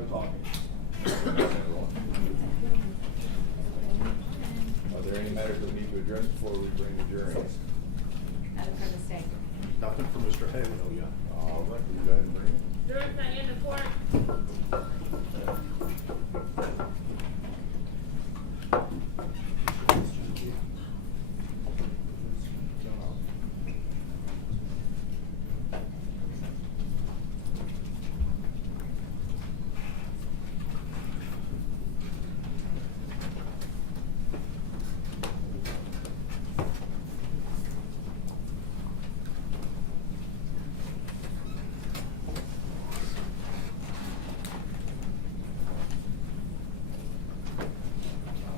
No talking. Are there any matters that we need to address before we bring the jury? Nothing for the state. Nothing for Mr. Haley. Oh, yeah. All right, will you go ahead and bring it? Jurors are in the court. All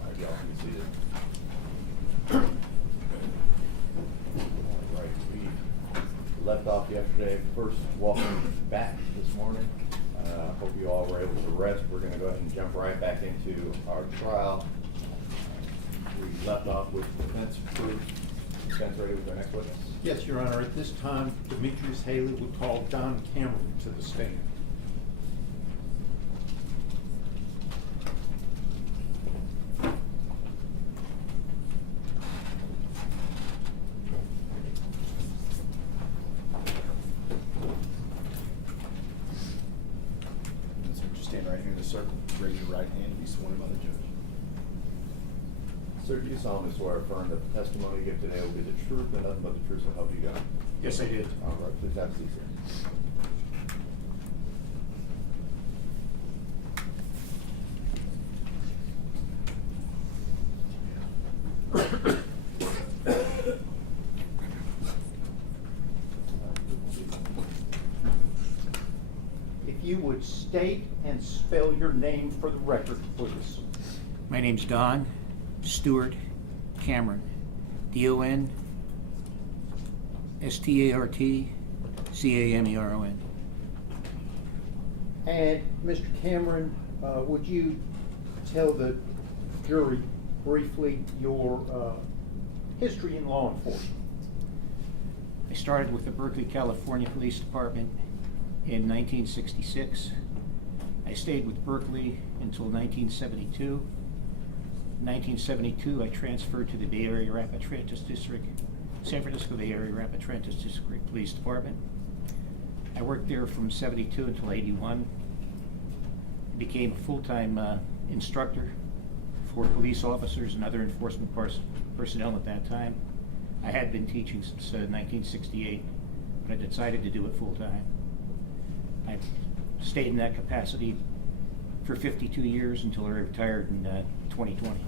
right, y'all can see it. All right, we left off yesterday, first welcome back this morning. Hope you all were able to rest. We're gonna go ahead and jump right back into our trial. We left off with defense proof. Defense ready with our next witness? Yes, Your Honor. At this time, Demetrius Haley would call Don Cameron to the stand. So just stand right here in the circle, raise your right hand and be sworn by the judge. Sir, do you solemnly swear or affirm that the testimony you give today will be the truth and nothing but the truth, so help you God? Yes, I did. All right, please have a seat, sir. If you would state and spell your name for the record, please. My name's Don Stewart Cameron. DON-START-CAMERON. And Mr. Cameron, would you tell the jury briefly your history in law enforcement? I started with the Berkeley, California Police Department in 1966. I stayed with Berkeley until 1972. In 1972, I transferred to the Bay Area Rapid Transit District, San Francisco Bay Area Rapid Transit District Police Department. I worked there from 72 until 81. I became a full-time instructor for police officers and other enforcement personnel at that time. I had been teaching since 1968, but I decided to do it full-time. I stayed in that capacity for 52 years until I retired in 2020.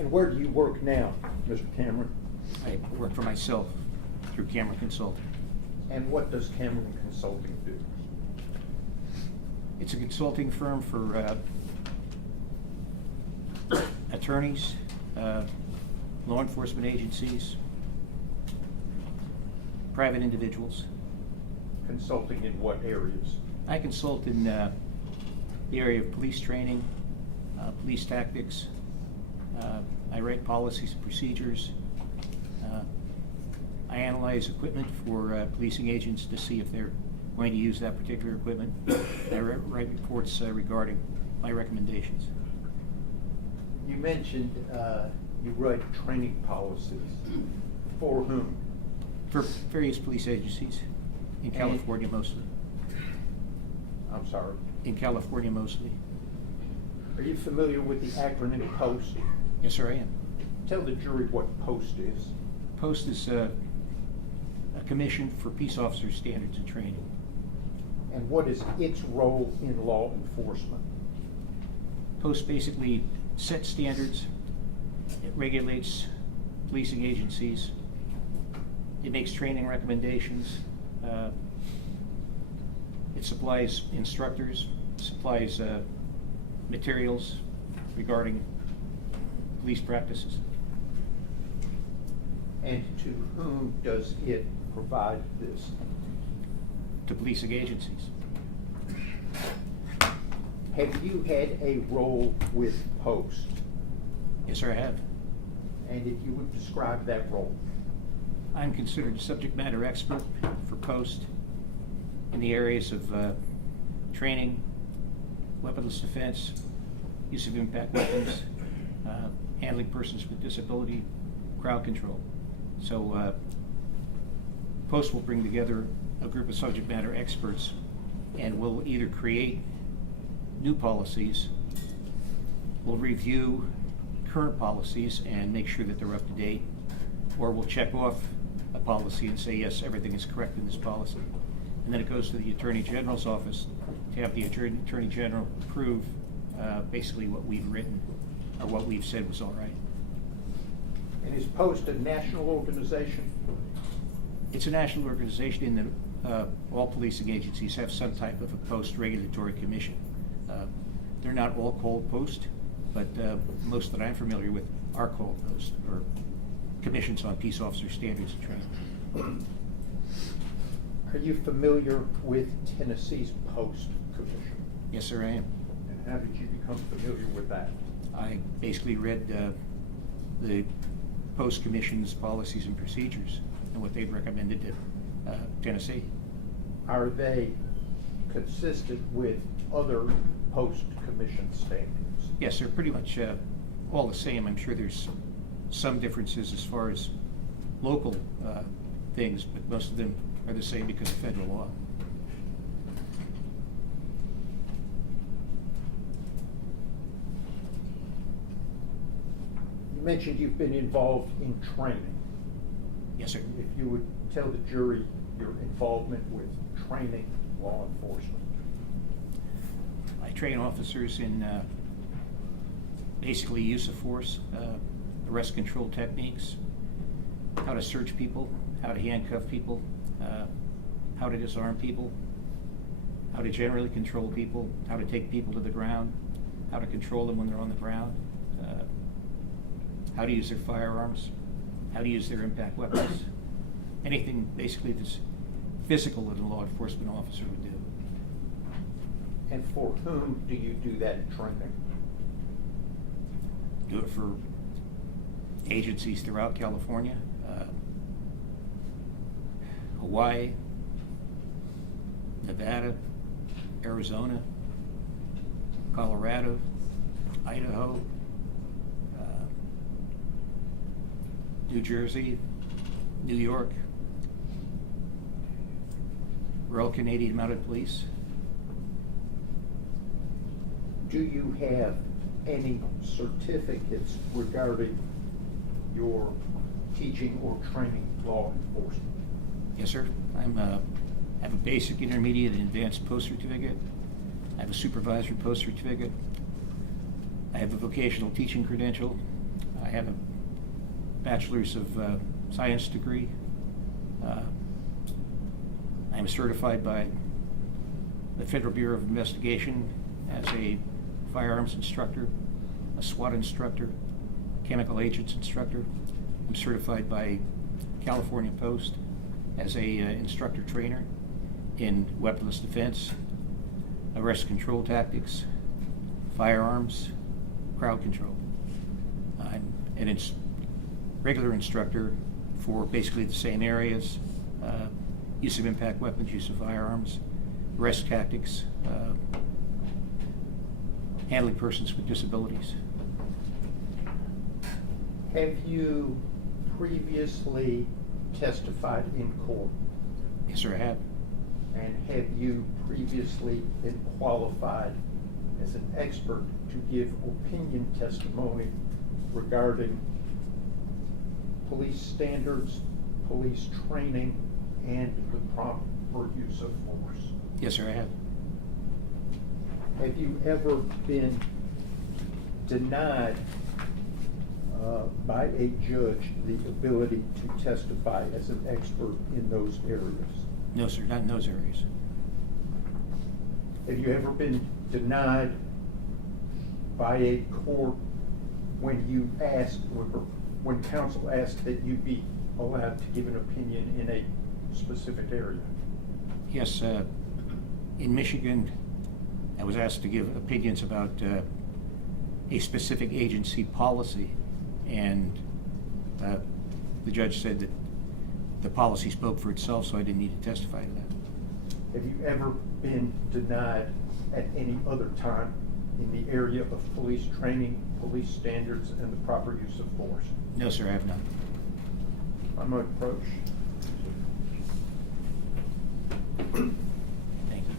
And where do you work now, Mr. Cameron? I work for myself through Cameron Consulting. And what does Cameron Consulting do? It's a consulting firm for attorneys, law enforcement agencies, private individuals. Consulting in what areas? I consult in the area of police training, police tactics. I write policies and procedures. I analyze equipment for policing agents to see if they're going to use that particular equipment. I write reports regarding my recommendations. You mentioned you write training policies. For whom? For various police agencies, in California mostly. I'm sorry. In California mostly. Are you familiar with the acronym POST? Yes, sir, I am. Tell the jury what POST is. POST is a commission for peace officer standards and training. And what is its role in law enforcement? POST basically sets standards, it regulates policing agencies, it makes training recommendations, it supplies instructors, supplies materials regarding police practices. And to whom does it provide this? To policing agencies. Have you had a role with POST? Yes, sir, I have. And if you would describe that role? I'm considered a subject matter expert for POST. in the areas of training, weaponless defense, use of impact weapons, handling persons with disability, crowd control. So POST will bring together a group of subject matter experts, and we'll either create new policies, we'll review current policies and make sure that they're up to date, or we'll check off a policy and say, yes, everything is correct in this policy. And then it goes to the Attorney General's office to have the Attorney General approve basically what we've written or what we've said was all right. And is POST a national organization? It's a national organization in that all policing agencies have some type of a POST regulatory commission. They're not all called POST, but most that I'm familiar with are called POST, or Commissions on Peace Officer Standards and Training. Are you familiar with Tennessee's POST Commission? Yes, sir, I am. And how did you become familiar with that? I basically read the POST Commission's policies and procedures and what they've recommended to Tennessee. Are they consistent with other POST Commission standards? Yes, they're pretty much all the same. I'm sure there's some differences as far as local things, but most of them are the same because of federal law. You mentioned you've been involved in training. Yes, sir. If you would tell the jury your involvement with training law enforcement. I train officers in basically use of force, arrest control techniques, how to search people, how to handcuff people, how to disarm people, how to generally control people, how to take people to the ground, how to control them when they're on the ground, how to use their firearms, how to use their impact weapons, anything basically that's physical that a law enforcement officer would do. And for whom do you do that training? Do it for agencies throughout California, Hawaii, Nevada, Arizona, Colorado, Idaho, New Jersey, New York, Royal Canadian Mounted Police. Do you have any certificates regarding your teaching or training law enforcement? Yes, sir. I have a basic, intermediate, and advanced post certificate. I have a supervisory post certificate. I have a vocational teaching credential. I have a bachelor's of science degree. I am certified by the Federal Bureau of Investigation as a firearms instructor, a SWAT instructor, chemical agents instructor. I'm certified by California Post as a instructor trainer in weaponless defense, arrest control tactics, firearms, crowd control. I'm an regular instructor for basically the same areas, use of impact weapons, use of firearms, arrest tactics, handling persons with disabilities. Have you previously testified in court? Yes, sir, I have. And have you previously been qualified as an expert to give opinion testimony regarding police standards, police training, and the proper use of force? Yes, sir, I have. Have you ever been denied by a judge the ability to testify as an expert in those areas? No, sir, not in those areas. Have you ever been denied by a court when you asked, when counsel asked that you be allowed to give an opinion in a specific area? Yes, in Michigan, I was asked to give opinions about a specific agency policy, and the judge said that the policy spoke for itself, so I didn't need to testify to that. Have you ever been denied at any other time in the area of police training, police standards, and the proper use of force? No, sir, I have not. I'm going to approach. Thank you.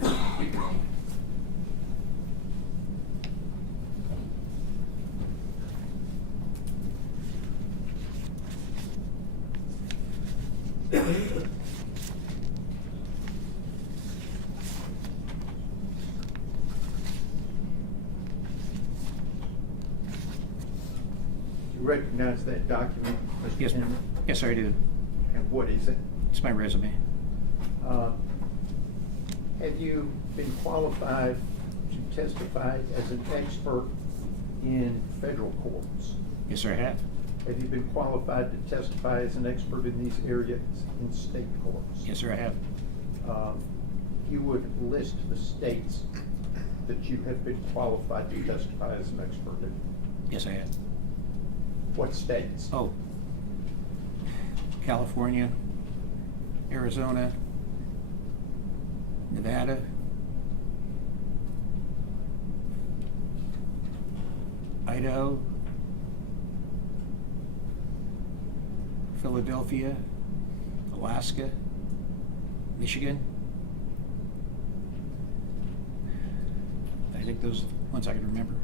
Do you recognize that document, Mr. Yes, Cameron? yes, I do. And what is it? It's my resume. Have you been qualified to testify as an expert in federal courts? Yes, sir, I have. Have you been qualified to testify as an expert in these areas in state courts? Yes, sir, I have. You would list the states that you have been qualified to testify as an expert in. Yes, I have. What states? Oh, California, Arizona, Nevada, Idaho, Philadelphia, Alaska, Michigan. I think those are the ones I can remember.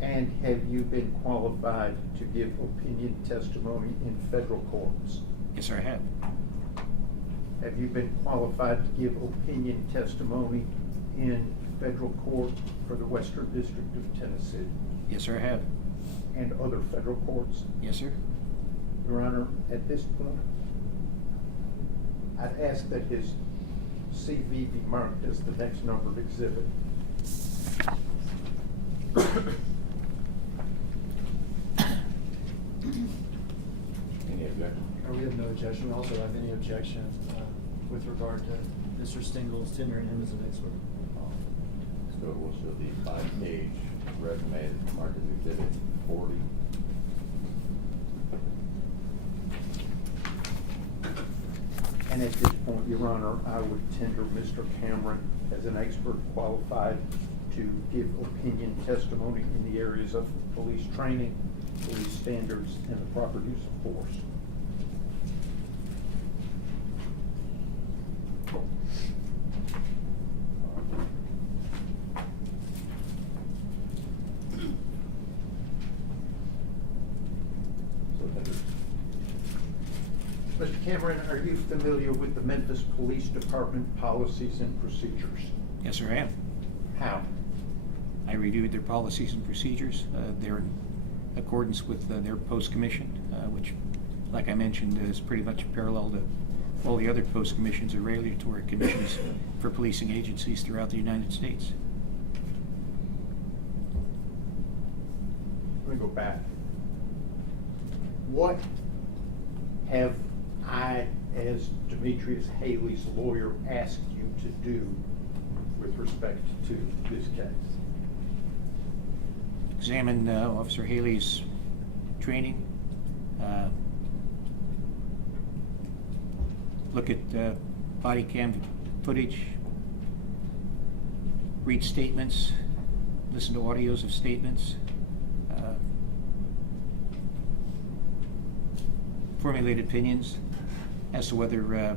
And have you been qualified to give opinion testimony in federal courts? Yes, sir, I have. Have you been qualified to give opinion testimony in federal court for the Western District of Tennessee Yes, sir, I have. and other federal courts? Yes, sir. Your Honor, at this point, I'd ask that his CV be marked as the next numbered exhibit. Any objection? We have no objection. We also have any objection with regard to Mr. Stingel's tenure and him as an expert. So we'll show the 5-page resume that's marked as exhibit 40. And at this point, Your Honor, I would tender Mr. Cameron as an expert qualified to give opinion testimony in the areas of police training, police standards, and the proper use of force. So that is, Mr. Cameron, are you familiar with the Memphis Police Department policies and procedures? Yes, sir, I am. How? I reviewed their policies and procedures. They're in accordance with their post-commission, which, like I mentioned, is pretty much parallel to all the other post-commissions or regulatory commissions for policing agencies throughout the United States. Let me go back. What have I, as Demetrius Haley's lawyer, asked you to do with respect to this case? Examine Officer Haley's training, look at body cam footage, read statements, listen to audios of statements, formulate opinions as to whether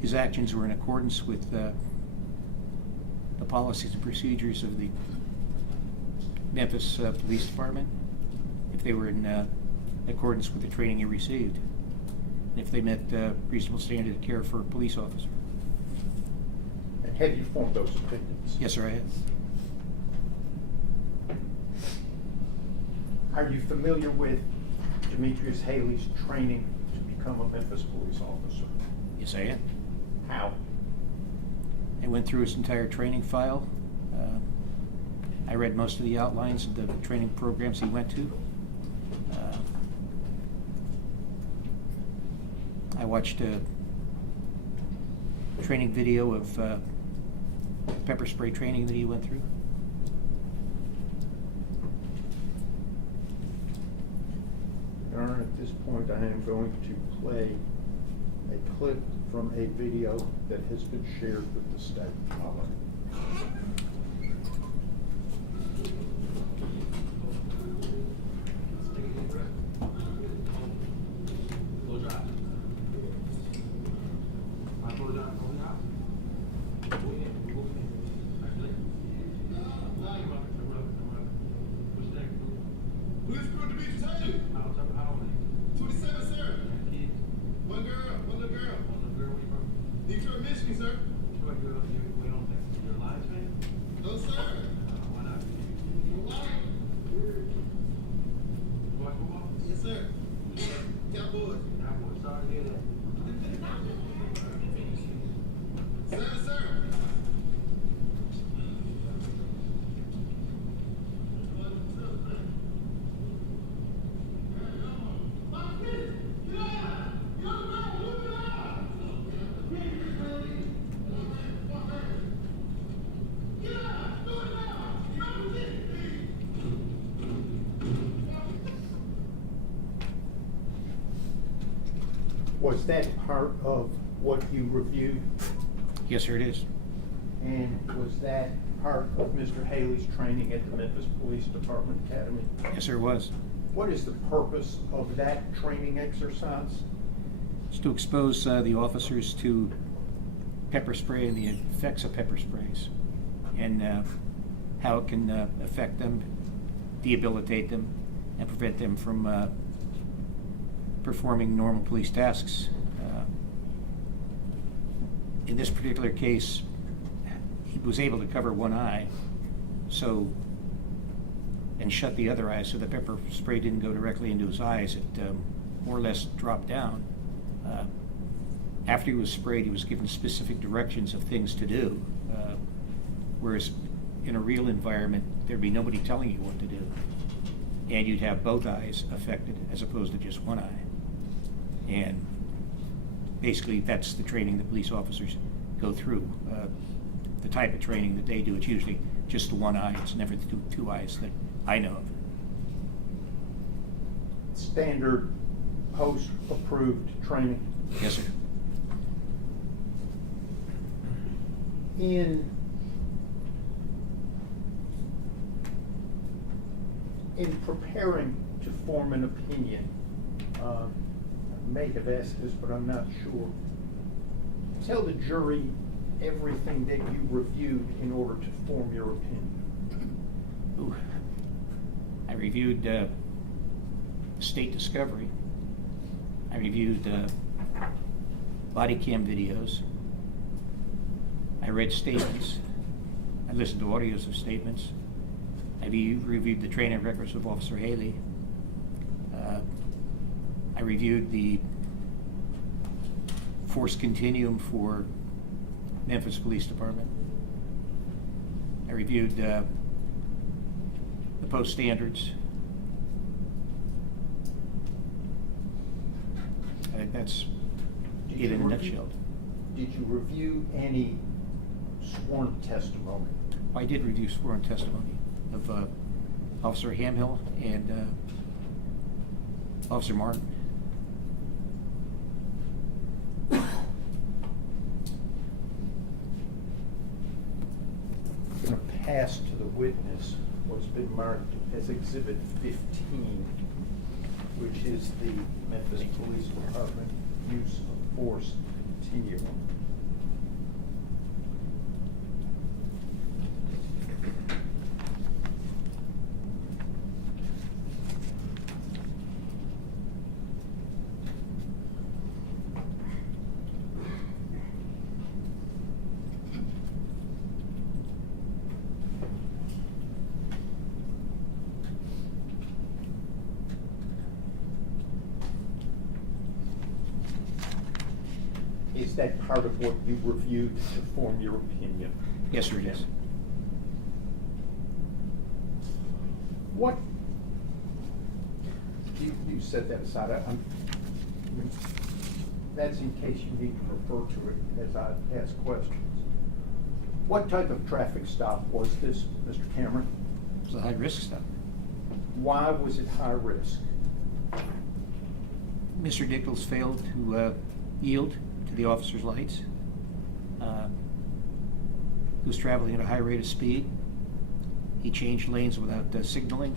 his actions were in accordance with the policies and procedures of the Memphis Police Department, if they were in accordance with the training he received, and if they met reasonable standard of care for a police officer. And have you formed those opinions? Yes, sir, I have. Are you familiar with Demetrius Haley's training to become a Memphis police officer? Yes, I am. How? I went through his entire training file. I read most of the outlines of the training programs he went to. I watched a training video of pepper spray training that he went through. Your Honor, at this point, I am going to play a clip from a video that has been shared with the state. Close your eyes. I close your eyes. Close your eyes. Go in. Go in. Actually. What's your name? Police crew to be detained. How old are you? 27, sir. And kids? One girl, one little girl. One little girl, where you from? Detroit, Michigan, sir. Detroit, you went on that. You're a Lions fan? No, sir. Why not? Why? You watch football? Yes, sir. Cowboys. Cowboys. Sorry to hear that. Sir, sir. Was that part of what you reviewed? Yes, sir, it is. And was that part of Mr. Haley's training at the Memphis Police Department Academy? Yes, sir, it was. What is the purpose of that training exercise? It's to expose the officers to pepper spray and the effects of pepper sprays, and how it can affect them, debilitate them, and prevent them from performing normal police tasks. In this particular case, he was able to cover one eye, and shut the other eye, so the pepper spray didn't go directly into his eyes. It more or less dropped down. After he was sprayed, he was given specific directions of things to do, whereas in a real environment, there'd be nobody telling you what to do, and you'd have both eyes affected as opposed to just one eye. And basically, that's the training that police officers go through. The type of training that they do, it's usually just the one eye. It's never the two eyes that I know of. Standard post-approved training. Yes, sir. In preparing to form an opinion, I may have asked this, but I'm not sure. Tell the jury everything that you reviewed in order to form your opinion. Ooh. I reviewed state discovery. I reviewed body cam videos. I read statements. I listened to audios of statements. I reviewed the training records of Officer Haley. I reviewed the force continuum for Memphis Police Department. I reviewed the post standards. I think that's it in a nutshell. Did you review any sworn testimony? I did review sworn testimony of Officer Hamhill and Officer Martin. I'm going to pass to the witness what's been marked as Exhibit 15, which is the Memphis Police Department use of force continuum. Is that part of what you reviewed to form your opinion? Yes, sir, it is. What, you set that aside, that's in case you need to refer to it as I ask questions. What type of traffic stop was this, Mr. Cameron? It was a high-risk stop. Why was it high risk? Mr. Nichols failed to yield to to the officer's lights. He was traveling at a high rate of speed. He changed lanes without signaling.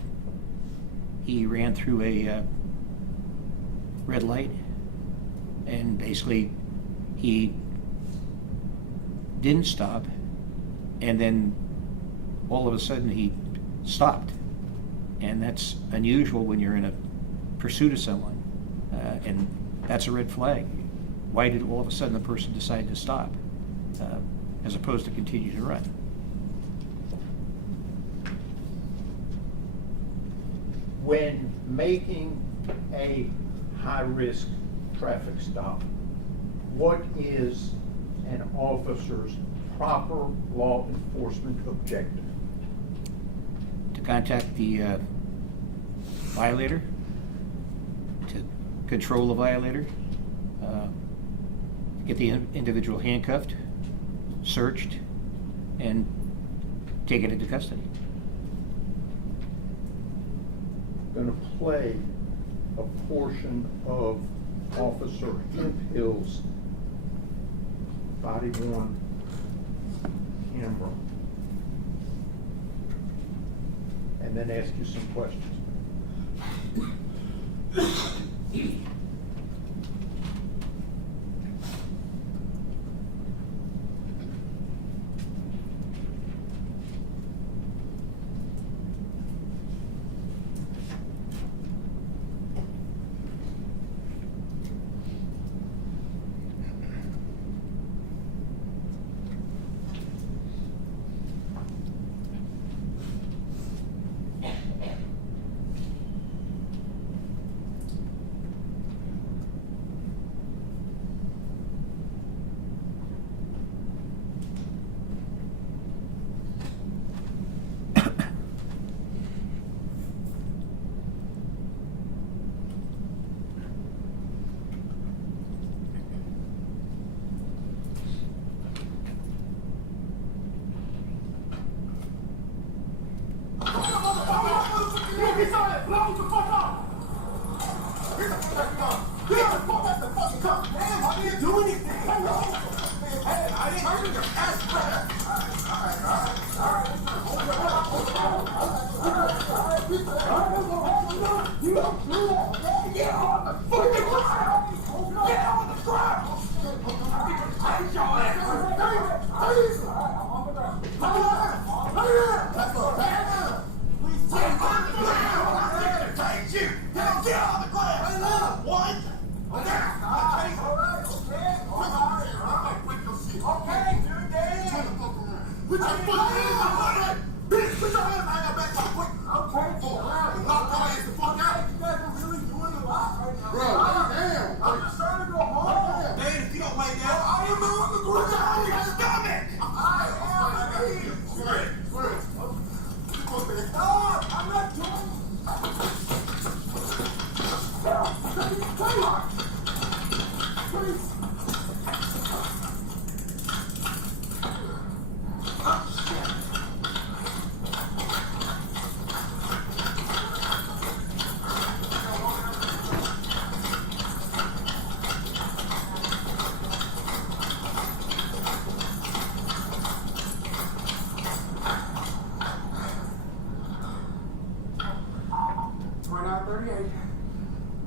He ran through a red light, and basically he didn't stop, and then all of a sudden he stopped. And that's unusual when you're in a pursuit of someone, and that's a red flag. Why did all of a sudden the person decide to stop, as opposed to continue to run? When making a high-risk traffic stop, what is an officer's proper law enforcement objective? To contact the violator, to control the violator, get the individual handcuffed, searched, and taken into custody. Going to play a portion of Officer Hemphill's body-worn camera and then ask you some questions.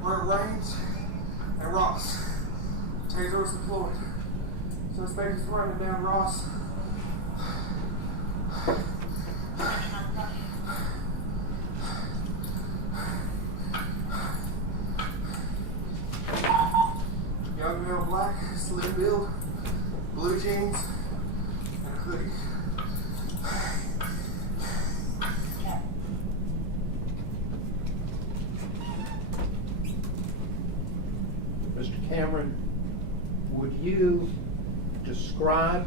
We're at Rains and Ross. Taser was deployed. Suspect is running down Ross. Young male, black, slim build, blue jeans, and a hoodie. Mr. Cameron, would you describe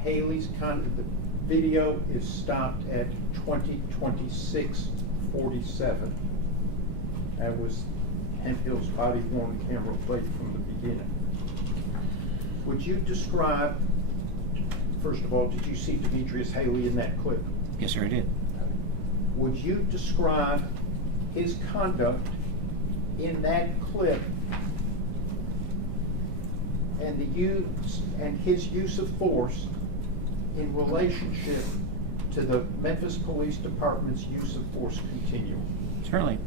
Haley's conduct? The video is stopped at 20:26:47. That was Hemphill's body-worn camera played from the beginning. Would you describe, first of all, did you see Demetrius Haley in that clip? Yes, sir, I did. Would you describe his conduct in that clip and the use and his use of force in relationship to the Memphis Police Department's use of force continuum? Certainly.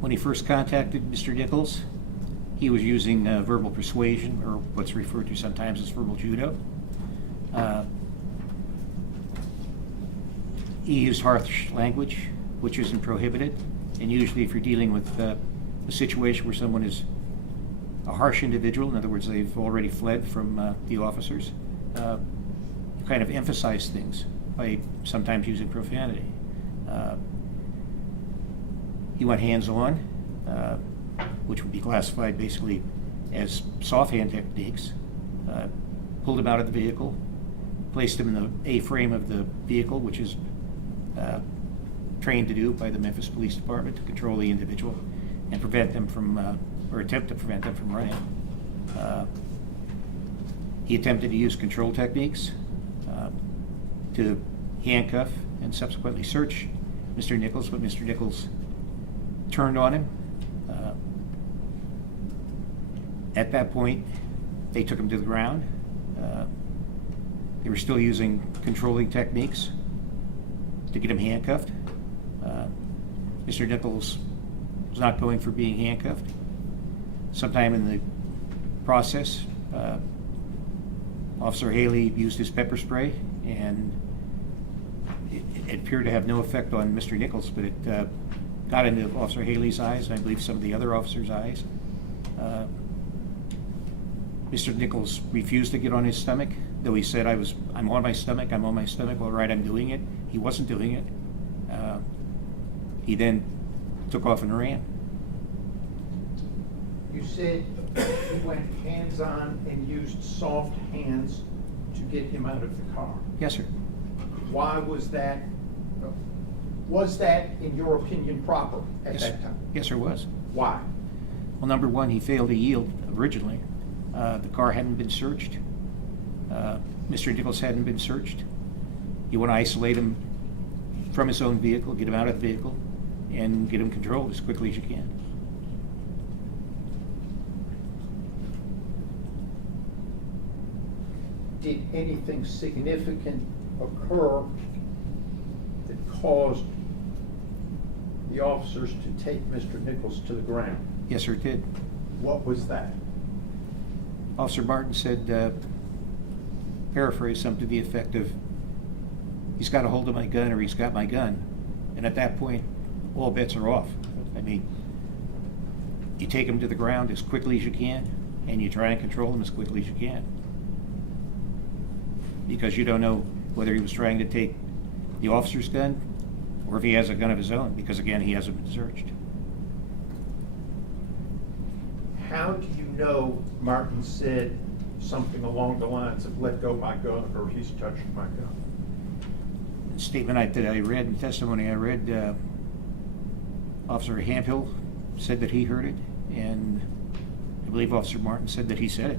When he first contacted Mr. Nichols, he was using verbal persuasion, or what's referred to sometimes as verbal judo. He used harsh language, which isn't prohibited. And usually if you're dealing with a situation where someone is a harsh individual, in other words, they've already fled from the officers, you kind of emphasize things by sometimes using profanity. He went hands-on, which would be classified basically as soft hand techniques, pulled him out of the vehicle, placed him in the A-frame of the vehicle, which is trained to do by the Memphis Police Department to control the individual and prevent them from, or attempt to prevent them from running. He attempted to use control techniques to handcuff and subsequently search Mr. Nichols, but Mr. Nichols turned on him. At that point, they took him to the ground. They were still using controlling techniques to get him handcuffed. Mr. Nichols was not going for being handcuffed. Sometime in the process, Officer Haley used his pepper spray, and it appeared to have no effect on Mr. Nichols, but it got into Officer Haley's eyes, and I believe some of the other officers' eyes. Mr. Nichols refused to get on his stomach, though he said, I'm on my stomach, all right, I'm doing it. He wasn't doing it. He then took off and ran. You said you went hands-on and used soft hands to get him out of the car. Yes, sir. Why was that? Was that, in your opinion, proper at Yes, that time? yes, there was. Why? Well, number one, he failed to yield originally. The car hadn't been searched. Mr. Nichols hadn't been searched. You want to isolate him from his own vehicle, get him out of the vehicle, and get him controlled as quickly as you can. Did anything significant occur that caused the officers to take Mr. Nichols to the ground? Yes, sir, it did. What was that? Officer Martin said, paraphrase something to the effect of, he's got a hold of my gun or he's got my gun. And at that point, all bets are off. I mean, you take him to the ground as quickly as you can, and you try and control him as quickly as you can. Because you don't know whether he was trying to take the officer's gun or if he has a gun of his own, because again, he hasn't been searched. How do you know Martin said something along the lines of let go my gun or he's touched my gun? The statement that I read, in testimony I read, Officer Hampill said that he heard it, and I believe Officer Martin said that he said it.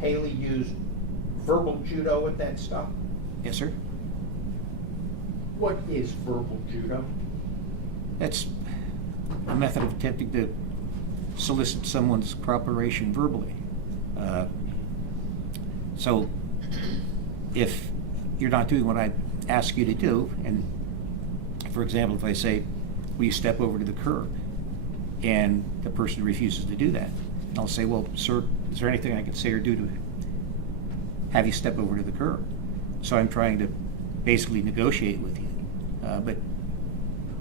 Haley used verbal judo at that stop? Yes, sir. What is verbal judo? That's a method of attempting to solicit someone's cooperation verbally. So if you're not doing what I ask you to do, and for example, if I say, will you step over to the curb? And the person refuses to do that. I'll say, well, sir, is there anything I can say or do to have you step over to the curb? So I'm trying to basically negotiate with you. But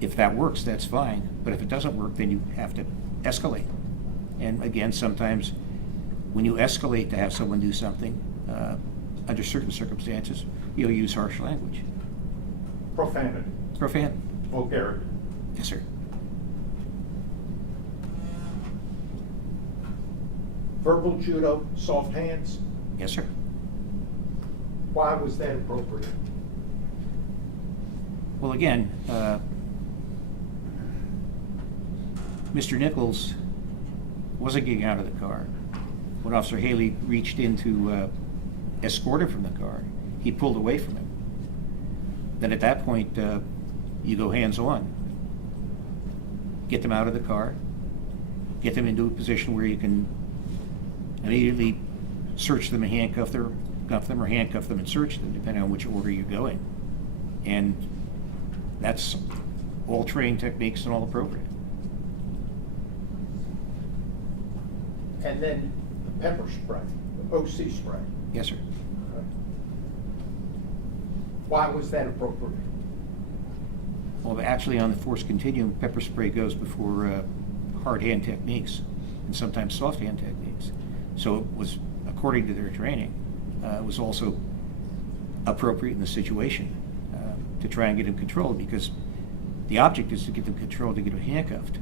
if that works, that's fine. But if it doesn't work, then you have to escalate. And again, sometimes when you escalate to have someone do something, under certain circumstances, you'll use harsh language. Profanity. Profanity. Vulgarity. Yes, sir. Verbal judo, soft hands. Yes, sir. Why was that appropriate? Well, again, Mr. Nichols wasn't getting out of the car. When Officer Haley reached in to escort him from the car, he pulled away from him. Then at that point, you go hands-on. Get them out of the car, get them into a position where you can immediately search them and handcuff them, or handcuff them and search them, depending on which order you're going. And that's all training techniques and all appropriate. And then the pepper spray, the OC spray. Yes, sir. Why was that appropriate? Well, actually, on the force continuum, pepper spray goes before hard hand techniques and sometimes soft hand techniques. So it was, according to their training, it was also appropriate in the situation to try and get him controlled, because the object is to get them controlled, to get them handcuffed.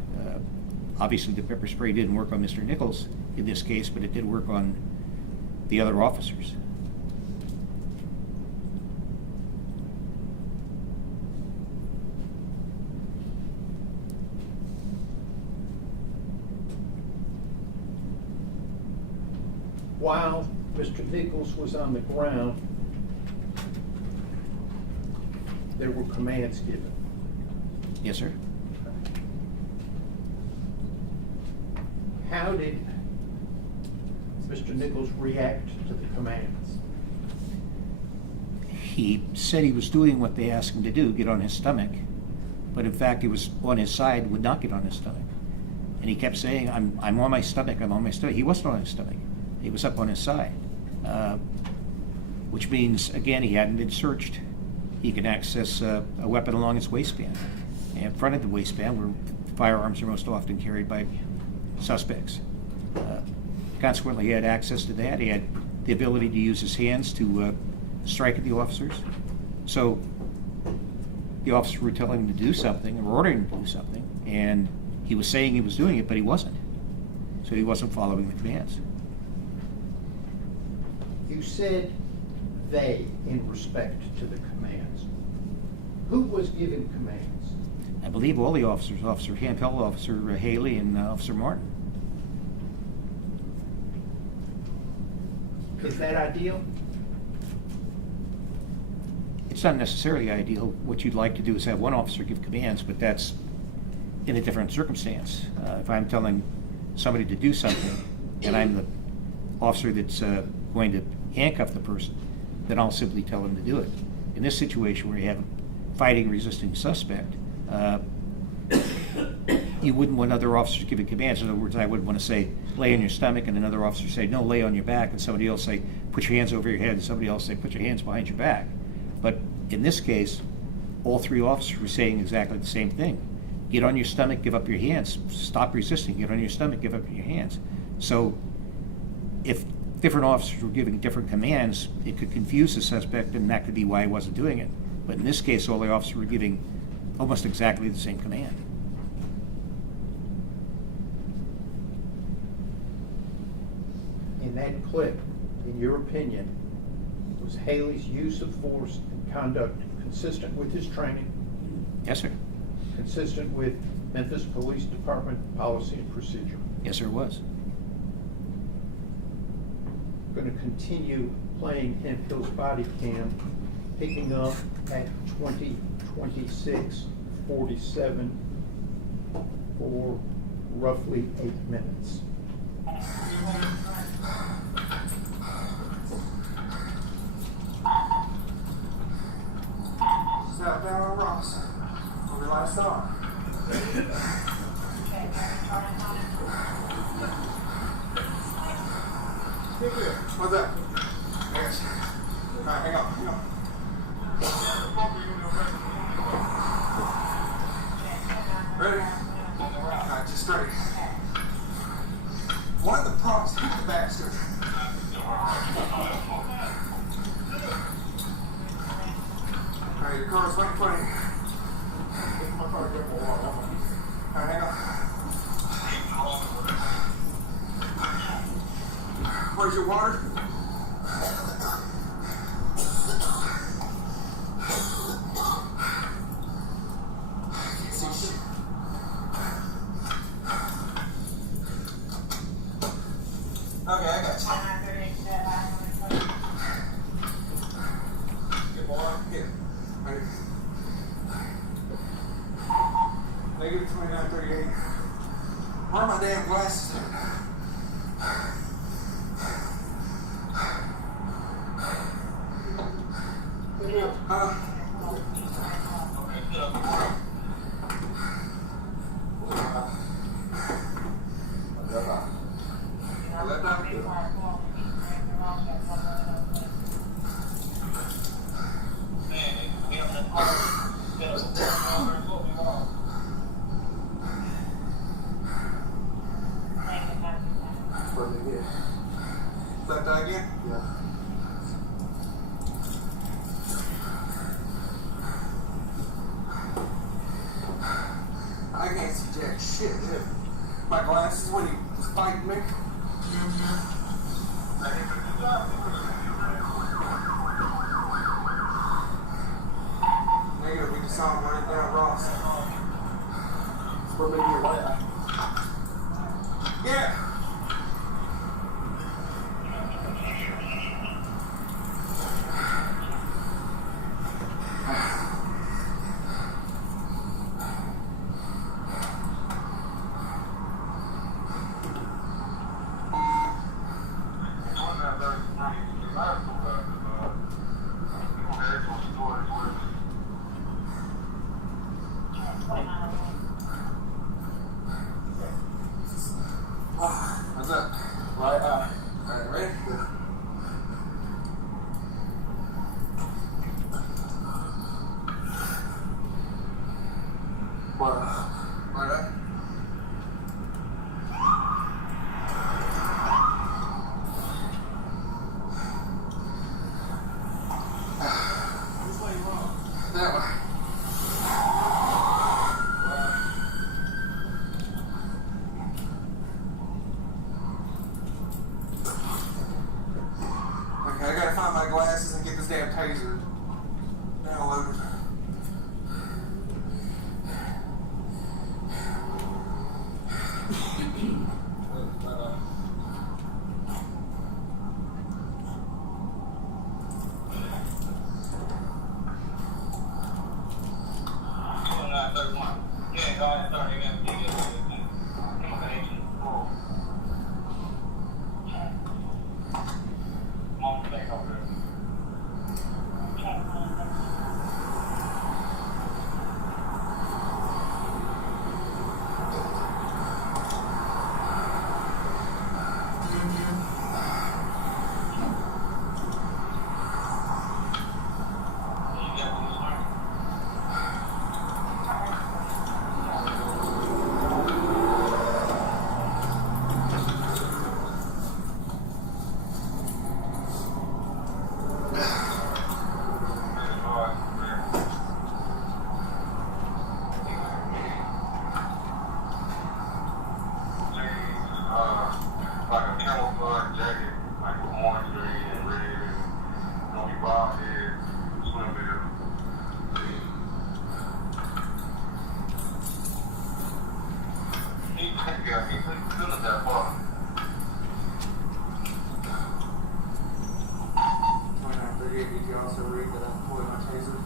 Obviously, the pepper spray didn't work on Mr. Nichols in this case, but it did work on the other officers. While Mr. Nichols was on the ground, there were commands given. Yes, sir. How did Mr. Nichols react to the commands? He said he was doing what they asked him to do, get on his stomach, but in fact he was on his side, would not get on his stomach. And he kept saying, I'm on my stomach, I'm on my stomach. He wasn't on his stomach. He was up on his side, which means, again, he hadn't been searched. He can access a weapon along his waistband, and in front of the waistband where firearms are most often carried by suspects. Consequently, he had access to that. He had the ability to use his hands to strike at the officers. So the officers were telling him to do something, or ordering him to do something, and he was saying he was doing it, but he wasn't. So he wasn't following the commands. You said they in respect to the commands. Who was giving commands? I believe all the officers, Officer Campbell, Officer Haley, and Officer Martin. Is that ideal? It's not necessarily ideal. What you'd like to do is have one officer give commands, but that's in a different circumstance. If I'm telling somebody to do something, and I'm the officer that's going to handcuff the person, then I'll simply tell them to do it. In this situation where you have a fighting, resisting suspect, you wouldn't want other officers giving commands. In other words, I wouldn't want to say, lay on your stomach, and another officer say, no, lay on your back, and somebody else say, put your hands over your head, and somebody else say, put your hands behind your back. But in this case, all three officers were saying exactly the same thing. Get on your stomach, give up your hands. Stop resisting. Get on your stomach, give up your hands. So if different officers were giving different commands, it could confuse the suspect, and that could be why he wasn't doing it. But in this case, all the officers were giving almost exactly the same command. In that clip, in your opinion, was Haley's use of force and conduct consistent with his training, Yes, sir. consistent with Memphis Police Department policy and procedure? Yes, sir, it was. Going to continue playing Hemp Hill's body cam, picking up at 20:26:47 for roughly 8 minutes. Southbound on Ross. Where we last saw him. What's up? Yes. Alright, hang on. Ready? Alright, just straight. One of the props hit the bastard. Alright, your car's waiting for you. My car, alright, hang on. Where's your water? Negative 2938. Where are my damn glasses? Left eye? Perfect, yeah. Left eye again? Yeah. I can't see jack shit, dude. My glasses when you fight me. Negative, we just saw him running down Ross. What maybe your right eye? Yeah. How's that? Right eye. Alright, ready? Yeah. What? Right eye? Which way you wrong? That way. Okay, I gotta find my glasses and get this damn taser downloaded. Did you also read that I'm pulling my taser?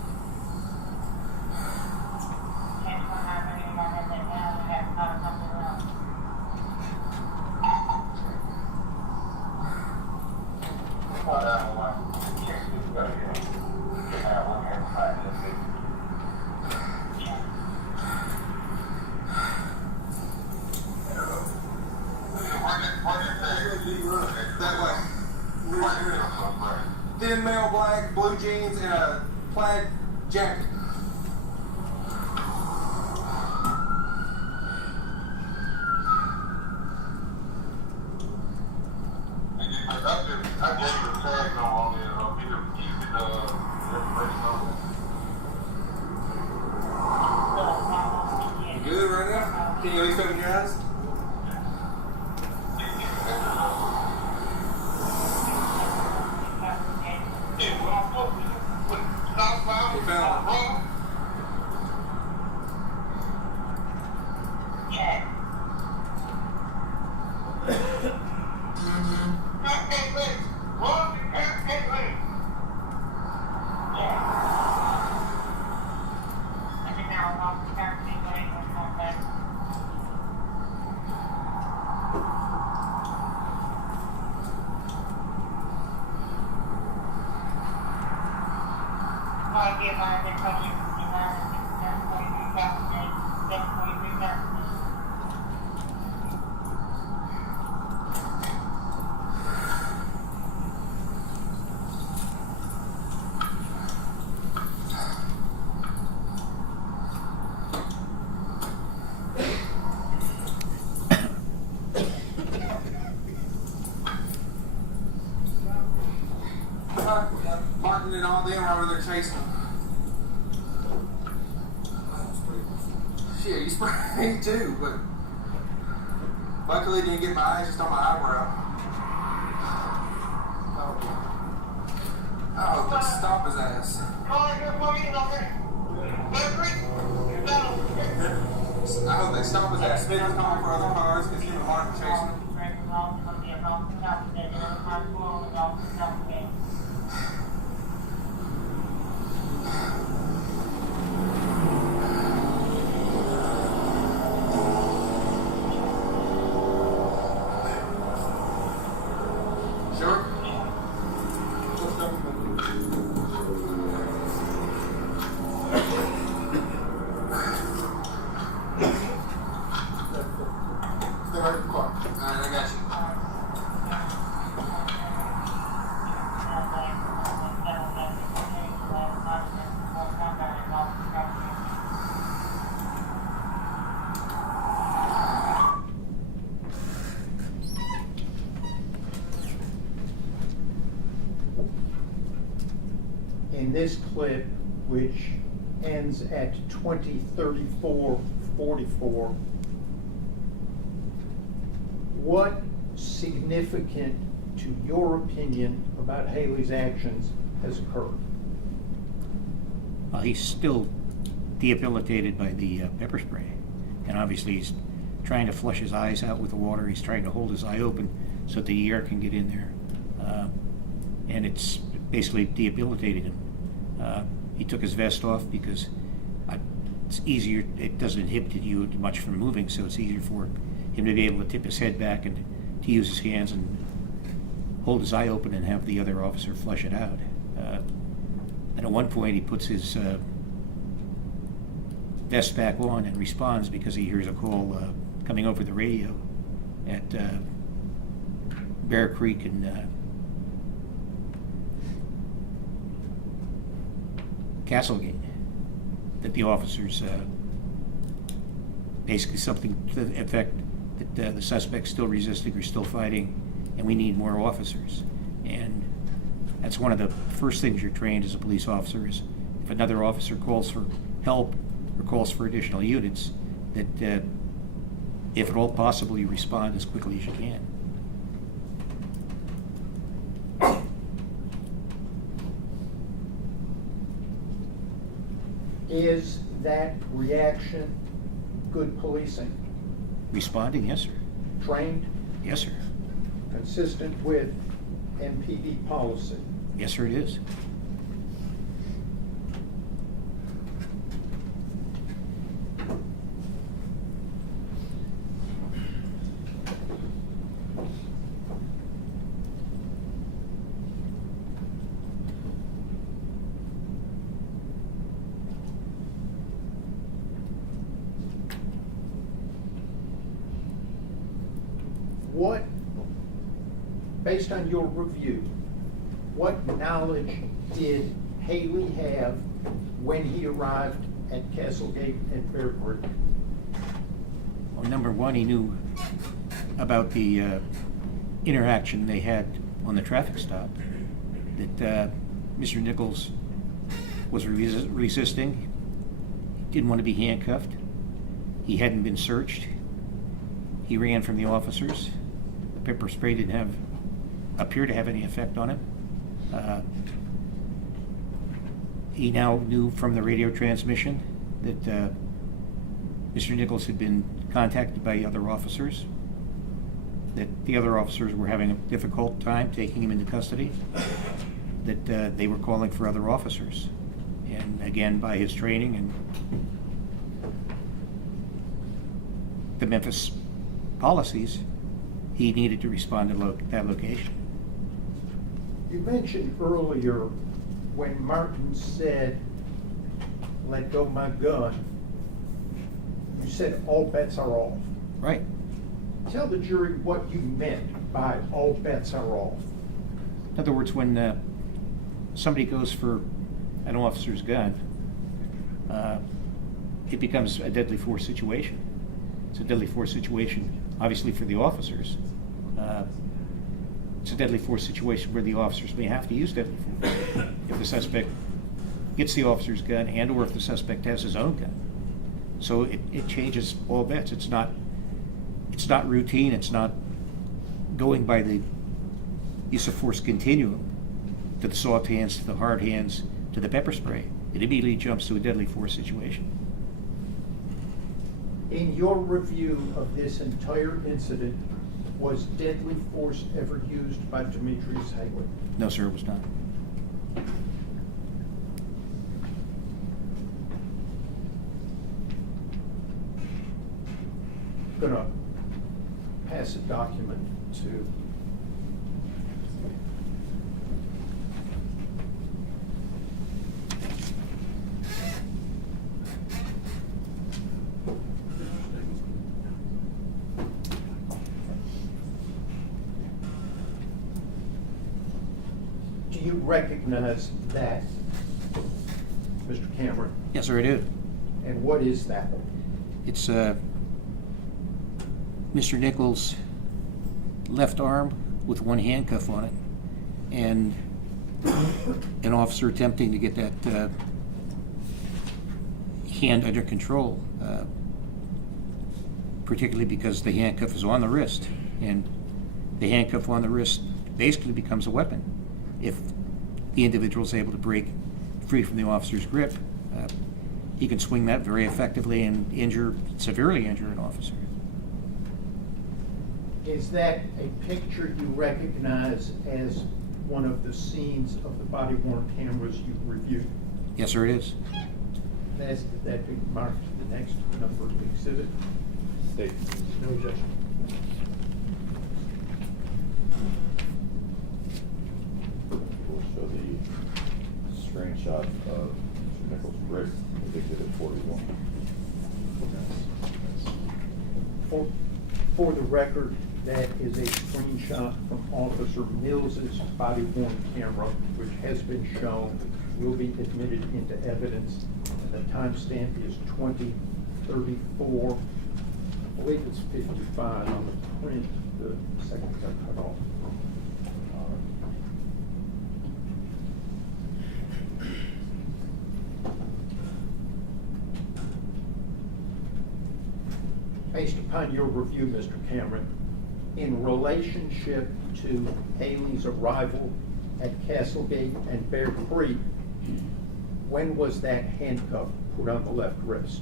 That way. Thin male black, blue jeans, and a plaid jacket. You good right now? Can you at least open your eyes? You found it. Martin and all them over there chasing them. Shit, you sprayed me too, but luckily it didn't get my eyes, just on my eyebrow. Oh, just stop his ass. I hope they stop his ass. Speaker's calling for other cars because him and Martin chasing him. Sure. Stay right in the car. Alright, I got you. In this clip, which ends at 20:34:44, what significant, to your opinion, about Haley's actions has occurred? He's still debilitated by the pepper spray. And obviously he's trying to flush his eyes out with the water. He's trying to hold his eye open so that the air can get in there. And it's basically debilitated him. He took his vest off because it's easier, it doesn't inhibit you much from moving, so it's easier for him to be able to tip his head back and to use his hands and hold his eye open and have the other officer flush it out. And at one point he puts his vest back on and responds because he hears a call coming over the radio at Bear Creek and Castlegate, that the officers basically something to the effect that the suspect's still resisting or still fighting and we need more officers. And that's one of the first things you're trained as a police officer is if another officer calls for help or calls for additional units, that if at all possible you respond as quickly as you can. Is that reaction good policing? Responding, yes, sir. Trained? Yes, sir. Consistent with MPD policy? Yes, sir, it is. What, based on your review, what knowledge did Haley have when he arrived at Castlegate and Bear Creek? Well, number one, he knew about the interaction they had on the traffic stop, that Mr. Nichols was resisting, didn't want to be handcuffed, he hadn't been searched, he ran from the officers, the pepper spray didn't appear to have any effect on him. He now knew from the radio transmission that Mr. Nichols had been contacted by other officers, that the other officers were having a difficult time taking him into custody, that they were calling for other officers. And again, by his training and the Memphis policies, he needed to respond to that location. You mentioned earlier when Martin said let go of my gun, you said all bets are off. Right. Tell the jury what you meant by all bets are off. In other words, when somebody goes for an officer's gun, it becomes a deadly force situation. It's a deadly force situation, obviously, for the officers. It's a deadly force situation where the officers may have to use deadly force if the suspect gets the officer's gun and or if the suspect has his own gun. So it changes all bets. It's not routine. It's not going by the use of force continuum to the soft hands, to the hard hands, to the pepper spray. It immediately jumps to a deadly force situation. In your review of this entire incident, was deadly force ever used by Demetrius Haley? No, sir, it was not. Gonna pass a document to Do you recognize that, Mr. Cameron? Yes, sir, I do. And what is that? It's Mr. Nichols' left arm with one handcuff on it, and an officer attempting to get that hand under control, particularly because the handcuff is on the wrist, and the handcuff on the wrist basically becomes a weapon. If the individual is able to break free from the officer's grip, he can swing that very effectively and severely injure an officer. Is that a picture you recognize as one of the scenes of the body-worn cameras you reviewed? Yes, sir, it is. That be marked to the next number of exhibit? State. No objection. We'll show the screenshot of Mr. Nichols' wrist with exhibit 41. For the record, that is a screenshot from Officer Mills's body-worn camera, which has been shown, will be admitted into evidence, and the timestamp is 20:34. I believe it's 55 on the print, the seconds I cut off. Based upon your review, Mr. Cameron, in relationship to Haley's arrival at Castlegate and Bear Creek, when was that handcuff put on the left wrist?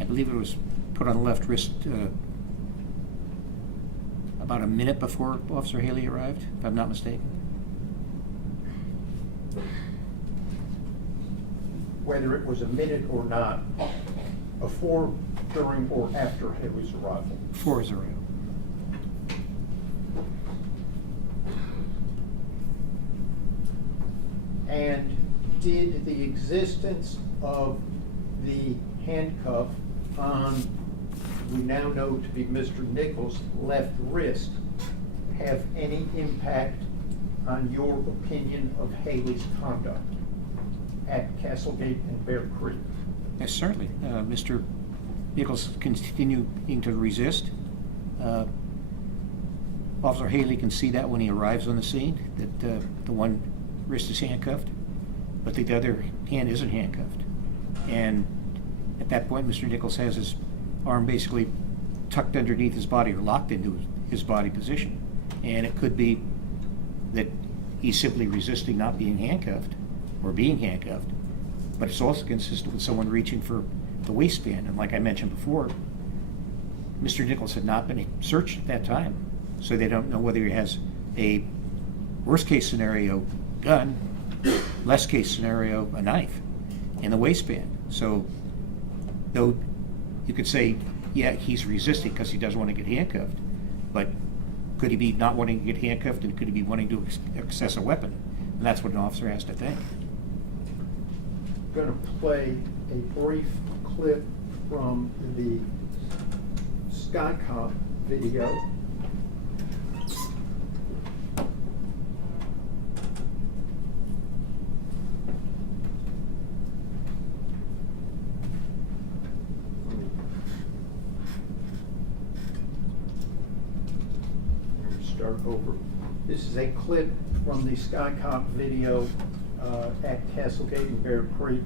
I believe it was put on the left wrist about a minute before Officer Haley arrived, if I'm not mistaken. Whether it was a minute or not, before, during, or after Haley's arrival? Before his arrival. And did the existence of the handcuff on, we now know to be Mr. Nichols' left wrist, have any impact on your opinion of Haley's conduct at Castlegate and Bear Creek? Yes, certainly. Mr. Nichols continuing to resist. Officer Haley can see that when he arrives on the scene, that the one wrist is handcuffed, but the other hand isn't handcuffed. And at that point, Mr. Nichols has his arm basically tucked underneath his body or locked into his body position. And it could be that he's simply resisting not being handcuffed or being handcuffed, but it's also consistent with someone reaching for the waistband. And like I mentioned before, Mr. Nichols had not been searched at that time, so they don't know whether he has a worst case scenario gun, less case scenario a knife in the waistband. So though you could say, yeah, he's resisting because he doesn't want to get handcuffed, but could he be not wanting to get handcuffed, and could he be wanting to access a weapon? And that's what an officer has to think. going to play a brief clip from the Skycom video. Start over. This is a clip from the Skycom video at Castlegate and Bear Creek.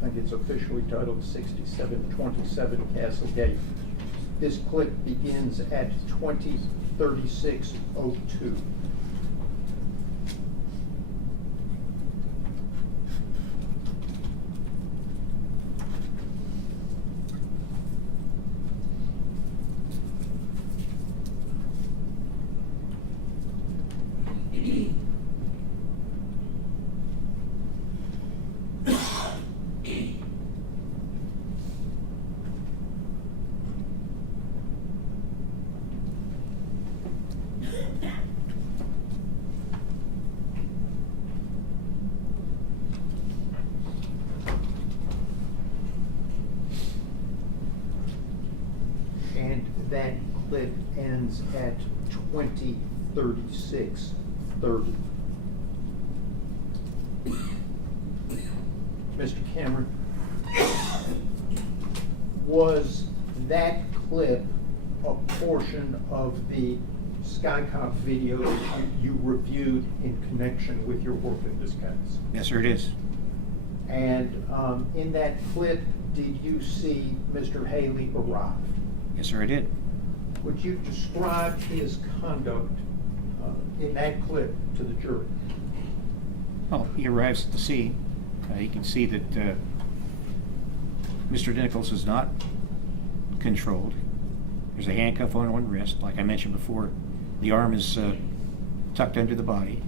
I think it's officially titled 6727 Castlegate. This clip begins at 20:36:02. And that clip ends at 20:36:30. Mr. Cameron, was that clip a portion of the Skycom video that you reviewed in connection with your work in this case? Yes, sir, it is. And in that clip, did you see Mr. Haley arrive? Yes, sir, I did. Would you describe his conduct in that clip to the jury? Well, he arrives at the scene. You can see that Mr. Nichols is not controlled. There's a handcuff on one wrist. Like I mentioned before, the arm is tucked under the body.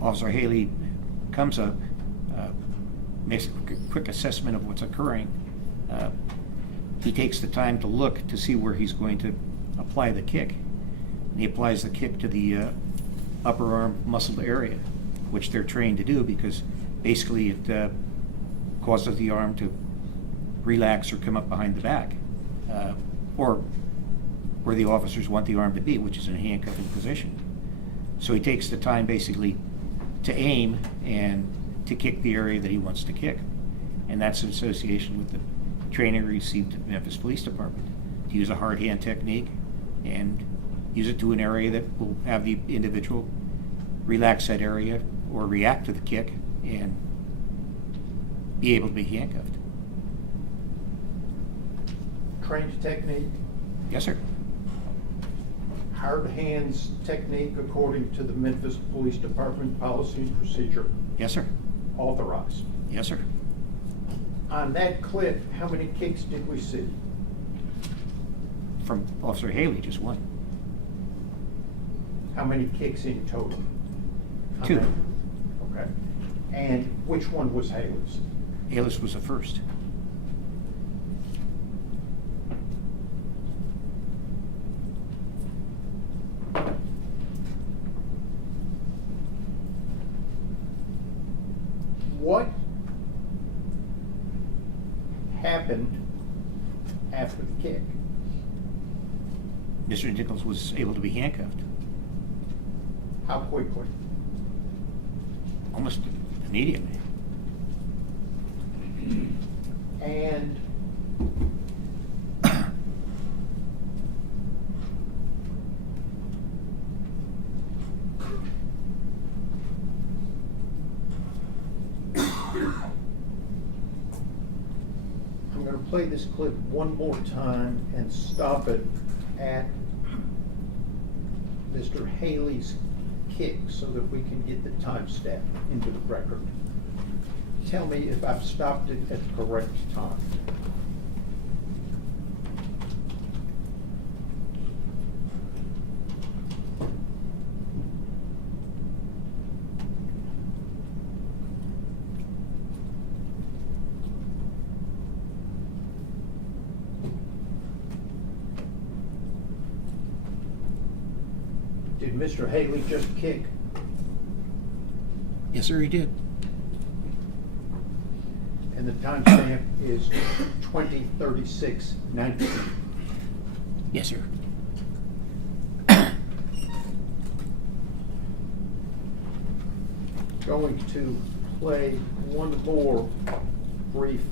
Officer Haley comes up, makes a quick assessment of what's occurring. He takes the time to look to see where he's going to apply the kick. And he applies the kick to the upper arm muscle area, which they're trained to do because basically it causes the arm to relax or come up behind the back, or where the officers want the arm to be, which is in a handcuffing position. So he takes the time basically to aim and to kick the area that he wants to kick. And that's in association with the training received at Memphis Police Department, to use a hard hand technique and use it to an area that will have the individual relax that area or react to the kick and be able to be handcuffed. Trained technique, Yes, sir. hard hands technique according to the Memphis Police Department policy and procedure, Yes, sir. authorized. Yes, sir. On that clip, how many kicks did we see? From Officer Haley, just one. How many kicks in total? How Two. many? Okay. And which one was Haley's? Haley's was the first. What happened after the kick? Mr. Nichols was able to be handcuffed How quickly? almost immediately. And I'm going to play this clip one more time and stop it at Mr. Haley's kick so that we can get the timestamp into the record. Tell me if I've stopped it at the correct time. Did Mr. Haley just kick? Yes, sir, he did. the timestamp is 20:36:19. Yes, sir. Going to play one more brief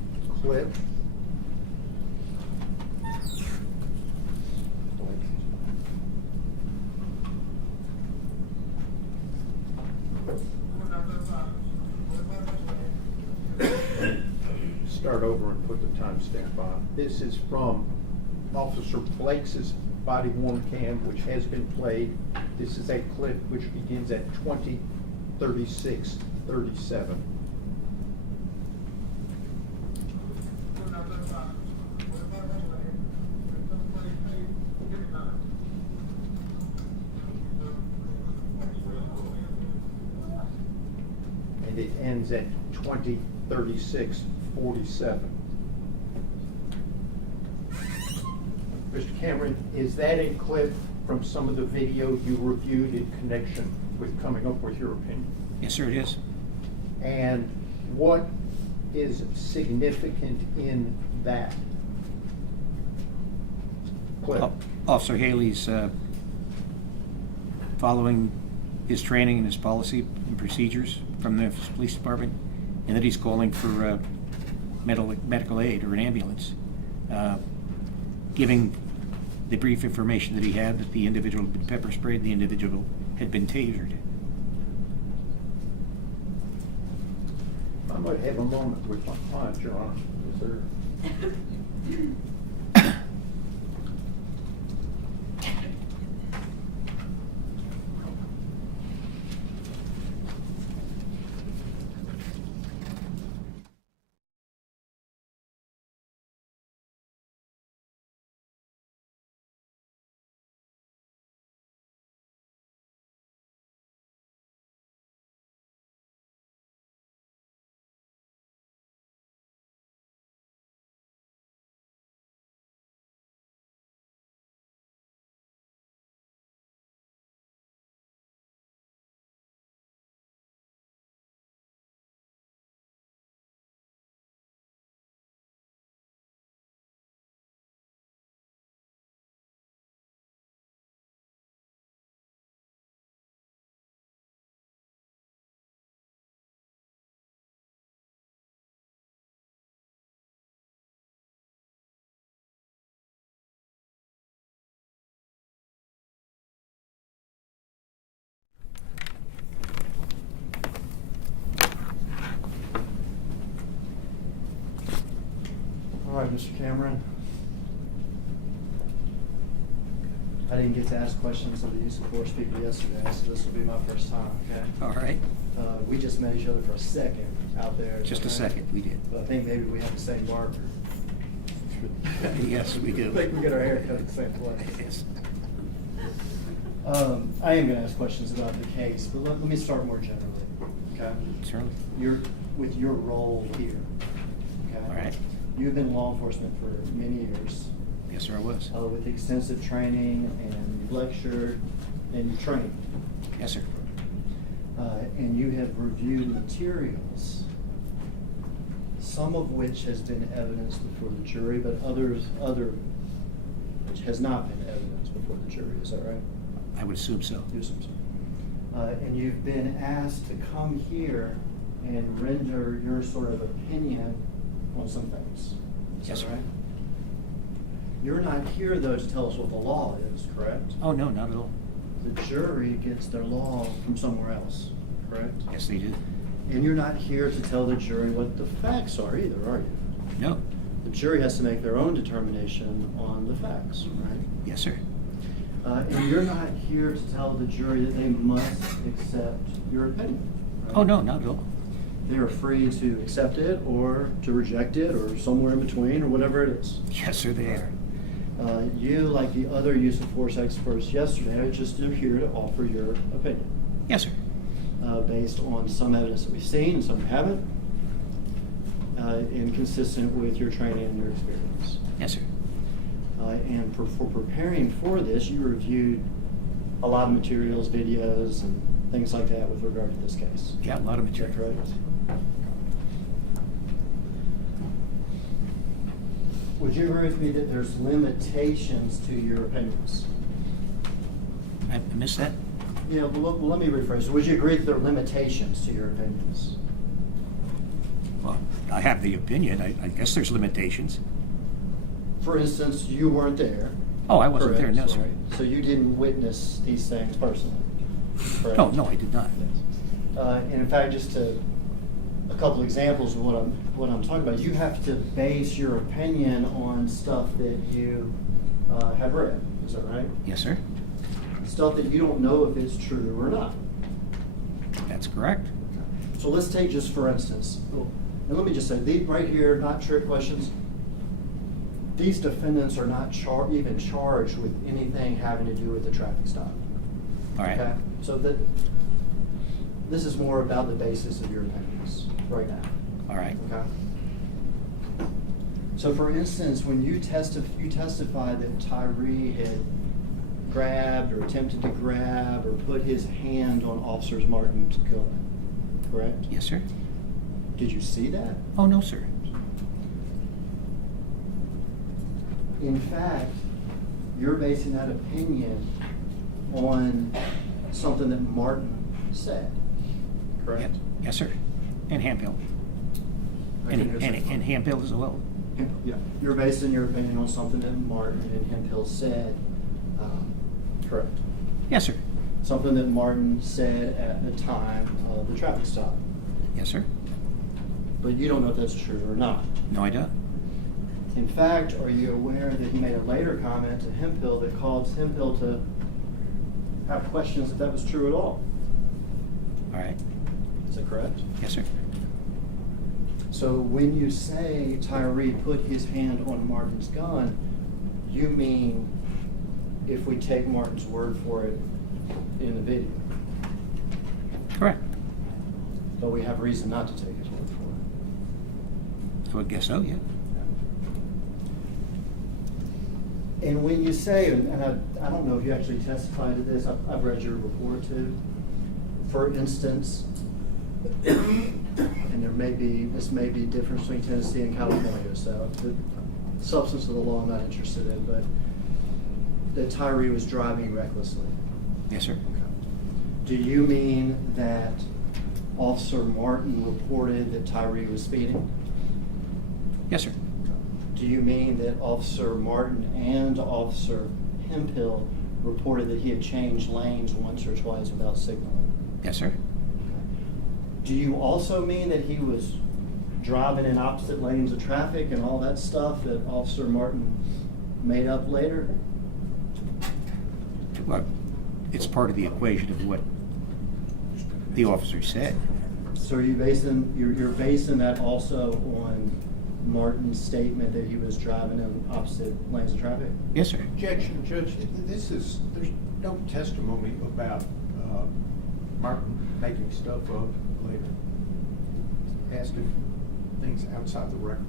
clip. Start over and put the timestamp on. This is from Officer Blake's body worn cam, which has been played. This is a clip which begins at 20:36:37. And it ends at 20:36:47. Mr. Cameron, is that a clip from some of the video you reviewed in connection with coming up with your opinion? Yes, sir, it is. And what is significant in that clip? Officer Haley's following his training and his policy and procedures from the police department, and that he's calling for medical aid or an ambulance, giving the brief information that he had that the individual had been pepper sprayed, the individual had been tasered. I might have a moment with my client, Your Honor. Yes, sir. All right, Mr. Cameron. I didn't get to ask questions of the use of force people yesterday, so this will be my first time, okay? All right. We just met each other for a second out there. Just a okay? second, we did. But I think maybe we have the same barber. Yes, we do. I think we get our hair cut at the same place. Yes. I am going to ask questions about the case, but let me start more generally, okay? Certainly. With your role here, okay? All right. You've been in law enforcement for many years. Yes, sir, I was. With extensive training, and you've lectured and you trained. Yes, sir. And you have reviewed materials, some of which has been evidence before the jury, but other which has not been evidence before the jury. Is that right? I would assume so. You assume so. And you've been asked to come here and render your sort of opinion on some things. Is Yes, that sir. right? You're not here, though, to tell us what the law is, correct? Oh, no, not at all. The jury gets their law from somewhere else, correct? Yes, they did. And you're not here to tell the jury what the facts are either, are you? No. The jury has to make their own determination on the facts, right? Yes, sir. And you're not here to tell the jury that they must accept your opinion, right? Oh, no, not at all. They are free to accept it or to reject it or somewhere in between or whatever it is. Yes, sir, they are. You, like the other use of force experts yesterday, are just here to offer your opinion. Yes, sir. Based on some evidence that we've seen and some we haven't, and consistent with your training and your experience. Yes, sir. And for preparing for this, you reviewed a lot of materials, videos, and things like that with regard to this case. Yeah, a lot of Is that material. correct? Would you agree with me that there's limitations to your opinions? I missed that? Yeah, well, let me rephrase. Would you agree that there are limitations to your opinions? Well, I have the opinion. I guess there's limitations. For instance, you weren't there. Oh, I wasn't there, Correct, no, sir. right. So you didn't witness these things personally? Correct? No, I did not. And in fact, just a couple examples of what I'm talking about. You have to base your opinion on stuff that you have read. Is that right? Yes, sir. Stuff that you don't know if it's true or not. That's correct. So let's take just for instance, and let me just say, these right here, not trick questions. These defendants are not even charged with anything having to do with the traffic stop. All right. Okay? So this is more about the basis of your opinions right now. All right. Okay? So for instance, when you testified that Tyre had grabbed or attempted to grab or put his hand on Officer Martin's gun, correct? Yes, sir. Did you see that? Oh, no, sir. In fact, you're basing that opinion on something that Martin said, correct? Yes, sir. And Hampill. And Hampill as well. Yeah, you're basing your opinion on something that Martin and Hemphill said, correct? Yes, sir. Something that Martin said at the time of the traffic stop. Yes, sir. But you don't know if that's true or not. No, I don't. In fact, are you aware that he made a later comment to Hemphill that caused Hemphill to have questions if that was true at all? All right. Is that correct? Yes, sir. So when you say Tyre put his hand on Martin's gun, you mean if we take Martin's word for it in the video? Correct. But we have reason not to take his word for I would guess so, yeah. it. And when you say, and I don't know if you actually testified to this, I've read your report too. For instance, and this may be different between Tennessee and California, so the substance of the law I'm not interested in, but that Tyre was driving recklessly. Yes, sir. Do you mean that Officer Martin reported that Tyre was speeding? Yes, sir. Do you mean that Officer Martin and Officer Hemphill reported that he had changed lanes once or twice without signaling? Yes, sir. Do you also mean that he was driving in opposite lanes of traffic and all that stuff that Officer Martin made up later? Well, it's part of the equation of what the officer said. So are you you're basing that also on Martin's statement that he was driving in opposite lanes of traffic? Yes, sir. Objection, Judge, there's no testimony about Martin making stuff up later. As to things outside the record.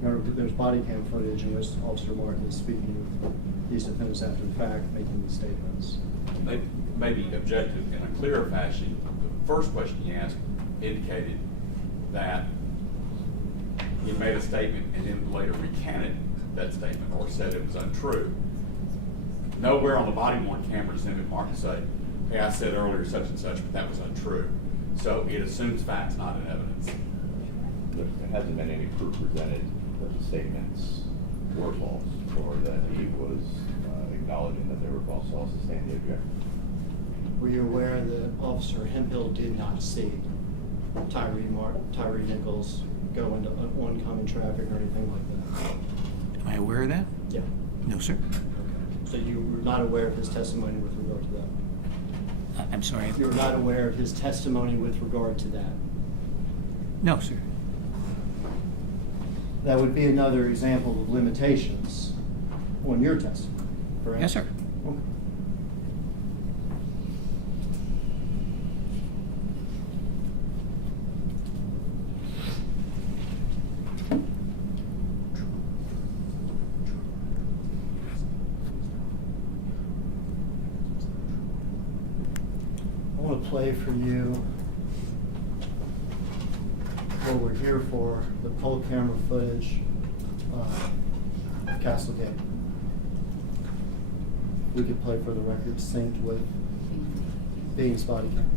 Remember, there's body cam footage in which Officer Martin is speaking with these defendants after the fact, making these statements. They may be objective in a clearer fashion. The first question you asked indicated that he made a statement and then later recanted that statement or said it was untrue. Nowhere on the body-worn camera does Martin say, hey, I said earlier such and such, but that was untrue. So it assumes facts, not in evidence. There hasn't been any proof presented that the statements were false or that he was acknowledging that they were false. So I'll sustain the objection. Were you aware that Officer Hemphill did not see Tyre Nichols go into oncoming traffic or anything like that? Am I aware of that? Yeah. No, sir. So you were not aware of his testimony with regard to that? I'm sorry. You were not aware of his testimony with regard to that? No, sir. That would be another example of limitations on your testimony, correct? Yes, sir. Okay. I want to play for you what we're here for, the poll camera footage Castlegate. We could play for the record synced with Bean's body cam.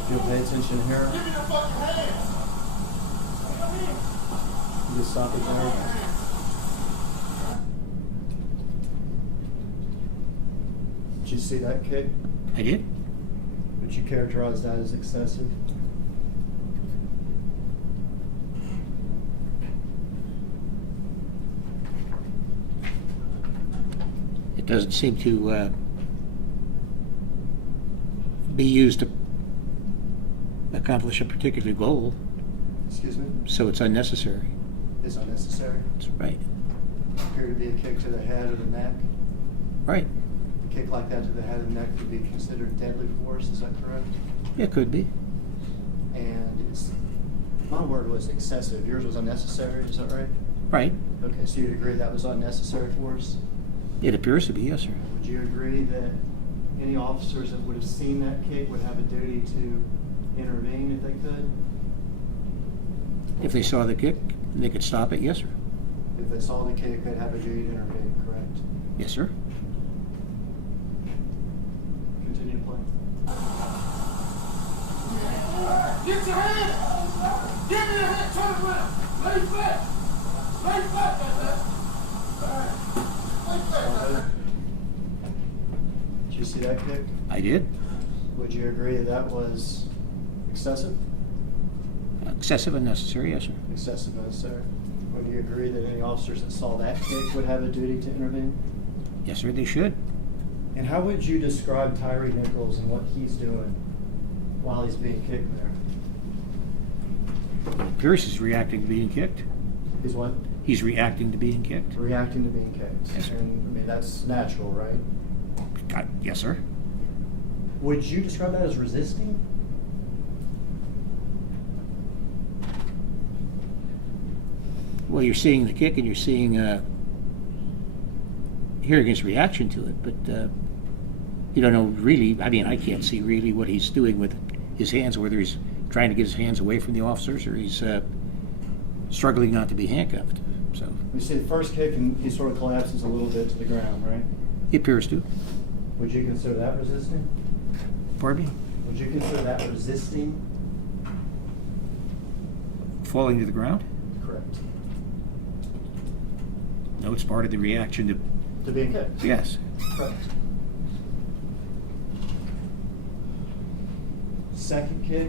If you'll pay attention here, you just stop it there. Did you see that kick? I did. Would you characterize that as excessive? It doesn't seem to be used to accomplish a particular goal, Excuse me? so it's unnecessary. Is unnecessary? That's right. Appear to be a kick to the head or the neck. Right. A kick like that to the head and neck would be considered deadly force, is that correct? It could be. And it's, my word was excessive, yours was unnecessary, is that right? Right. Okay, so you'd agree that was unnecessary force? It appears to be, yes, sir. Would you agree that any officers that would have seen that kick would have a duty to intervene if they could? If they saw the kick, they could stop it, yes, sir. If they saw the kick, they'd have a duty to intervene, correct? Yes, sir. Continue playing. Get your hand! Give me your hand, turn around! Lay flat! Lay flat, that's it! Alright. Lay flat, that's it. Did you see that kick? I did. Would you agree that that was excessive? Excessive and necessary, yes, sir. Excessive, sir. Would you agree that any officers that saw that kick would have a duty to intervene? Yes, sir, they should. And how would you describe Tyre Nichols and what he's doing while he's being kicked there? Pierce is reacting to being kicked. He's what? He's reacting to being kicked. Reacting to being kicked. Yes, sir. And I mean, that's natural, right? Yes, sir. Would you describe that as resisting? Well, you're seeing the kick and you're seeing, hearing his reaction to it, but you don't know really, I mean, I can't see really what he's doing with his hands, whether he's trying to get his hands away from the officers or he's struggling not to be handcuffed. So You see the first kick and he sort of collapses a little bit to the ground, right? he appears to. Would you consider that resisting? Pardon me? Would you consider that resisting? Falling to the ground? Correct. No, it's part of the reaction to. To being kicked? Yes. Correct. Second kick,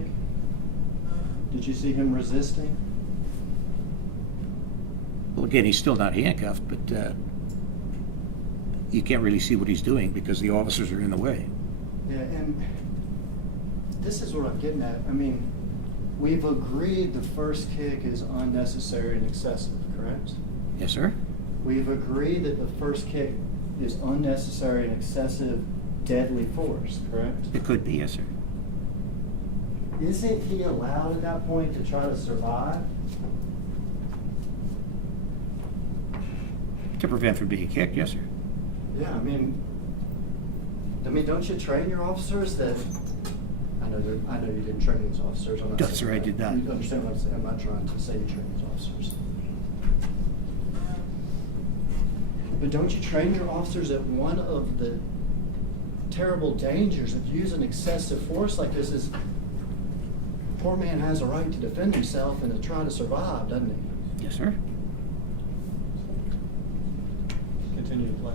Did you see him resisting? Well, again, he's still not handcuffed, but you can't really see what he's doing because the officers are in the way. Yeah, and this is what I'm getting at. I mean, we've agreed the first kick is unnecessary and excessive, correct? Yes, sir? We've agreed that the first kick is unnecessary and excessive deadly force, correct? It could be, yes, sir. Isn't he allowed at that point to try to survive? To prevent from being kicked, yes, sir. Yeah, I mean, don't you train your officers that? I know you didn't train these officers. I'm not No, saying sir, I that. did not. You understand what I'm saying? I'm not trying to say you train these officers. But don't you train your officers that one of the terrible dangers of using excessive force like this is poor man has a right to defend himself and to try to survive, doesn't he? Yes, sir. Continue to play.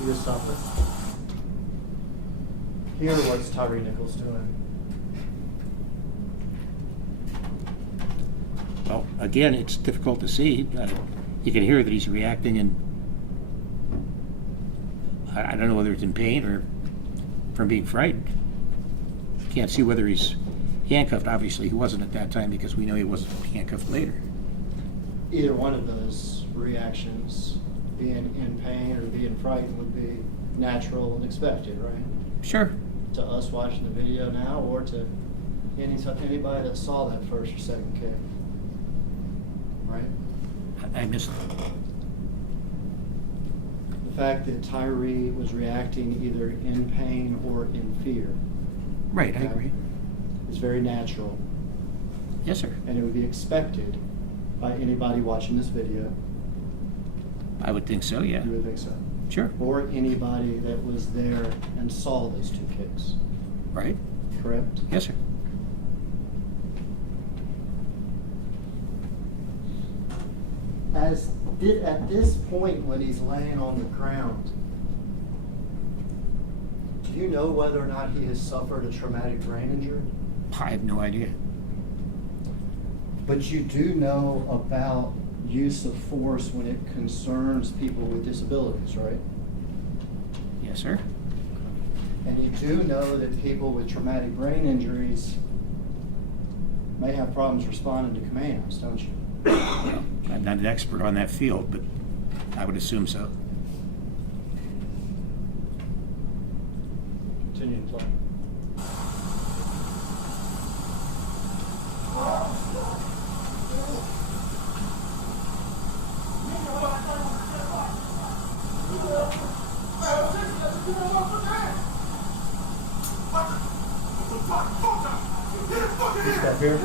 You just stop it. Here, what's Tyre Nichols doing? Well, again, it's difficult to see. You can hear that he's reacting, and I don't know whether it's in pain or from being frightened. Can't see whether he's handcuffed. Obviously, he wasn't at that time because we know he wasn't handcuffed later. Either one of those reactions, being in pain or being frightened, would be natural and expected, right? Sure. To us watching the video now, or to anybody that saw that first or second kick, right? I missed The fact that Tyre was reacting either in pain or in fear. Right, I Okay? agree. It's very natural, Yes, sir. and it would be expected by anybody watching this video. I would think so, yeah. You would think so. Sure. Or anybody that was there and saw those two kicks, Right? correct? Yes, sir. At this point when he's laying on the ground, do you know whether or not he has suffered a traumatic brain injury? I have no idea. But you do know about use of force when it concerns people with disabilities, right? Yes, sir. And you do know that people with traumatic brain injuries may have problems responding to commands, don't you? Well, I'm not an expert on that field, but I would assume so. Continue to play. You step here.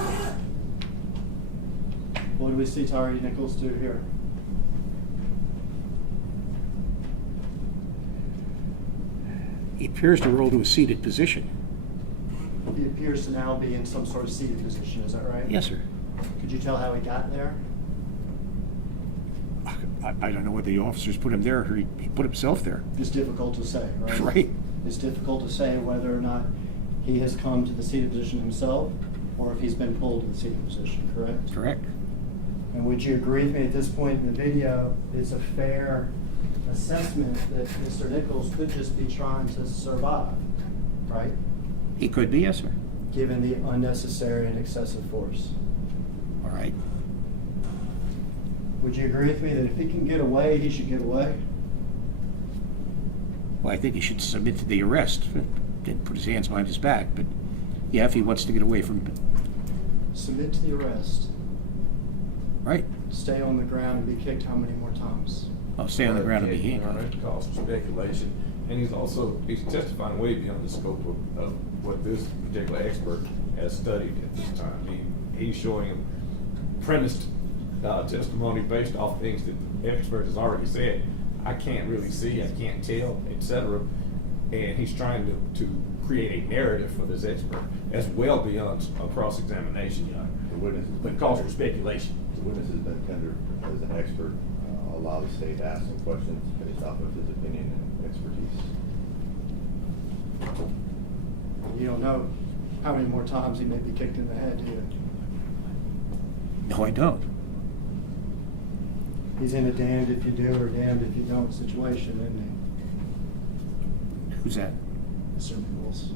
What do we see Tyre Nichols do here? He appears to roll to a seated position. He appears to now be in some sort of seated position, is that right? Yes, sir. Could you tell how he got there? I don't know whether the officers put him there or he put himself there. It's difficult to say, right? Right. It's difficult to say whether or not he has come to the seated position himself or if he's been pulled to the seated position, correct? Correct. And would you agree with me at this point in the video, it's a fair assessment that Mr. Nichols could just be trying to survive, right? He could be, yes, sir. Given the unnecessary and excessive force. All right. Would you agree with me that if he can get away, he should get away? Well, I think he should submit to the arrest and put his hands behind his back. But yeah, if he wants to get away from, Submit to the arrest. right? Stay on the ground and be kicked how many more times? I'll stay on the ground and be Yeah, handcuffed. it calls for speculation, and he's testifying way beyond the scope of what this particular expert has studied at this time. He's showing a premised testimony based off things that the expert has already said. I can't really see, I can't tell, etc. and he's trying to create a narrative for this expert. That's well beyond a cross-examination, Your Honor. The witness has been But calls for tendered- speculation. The witness has been tendered as an expert. Allow the state to ask some questions based off of his opinion and expertise. You don't know how many more times he may be kicked in the head, do you? No, I don't. He's in a damned if you do or damned if you don't situation, isn't Who's that? he? Mr. Nichols.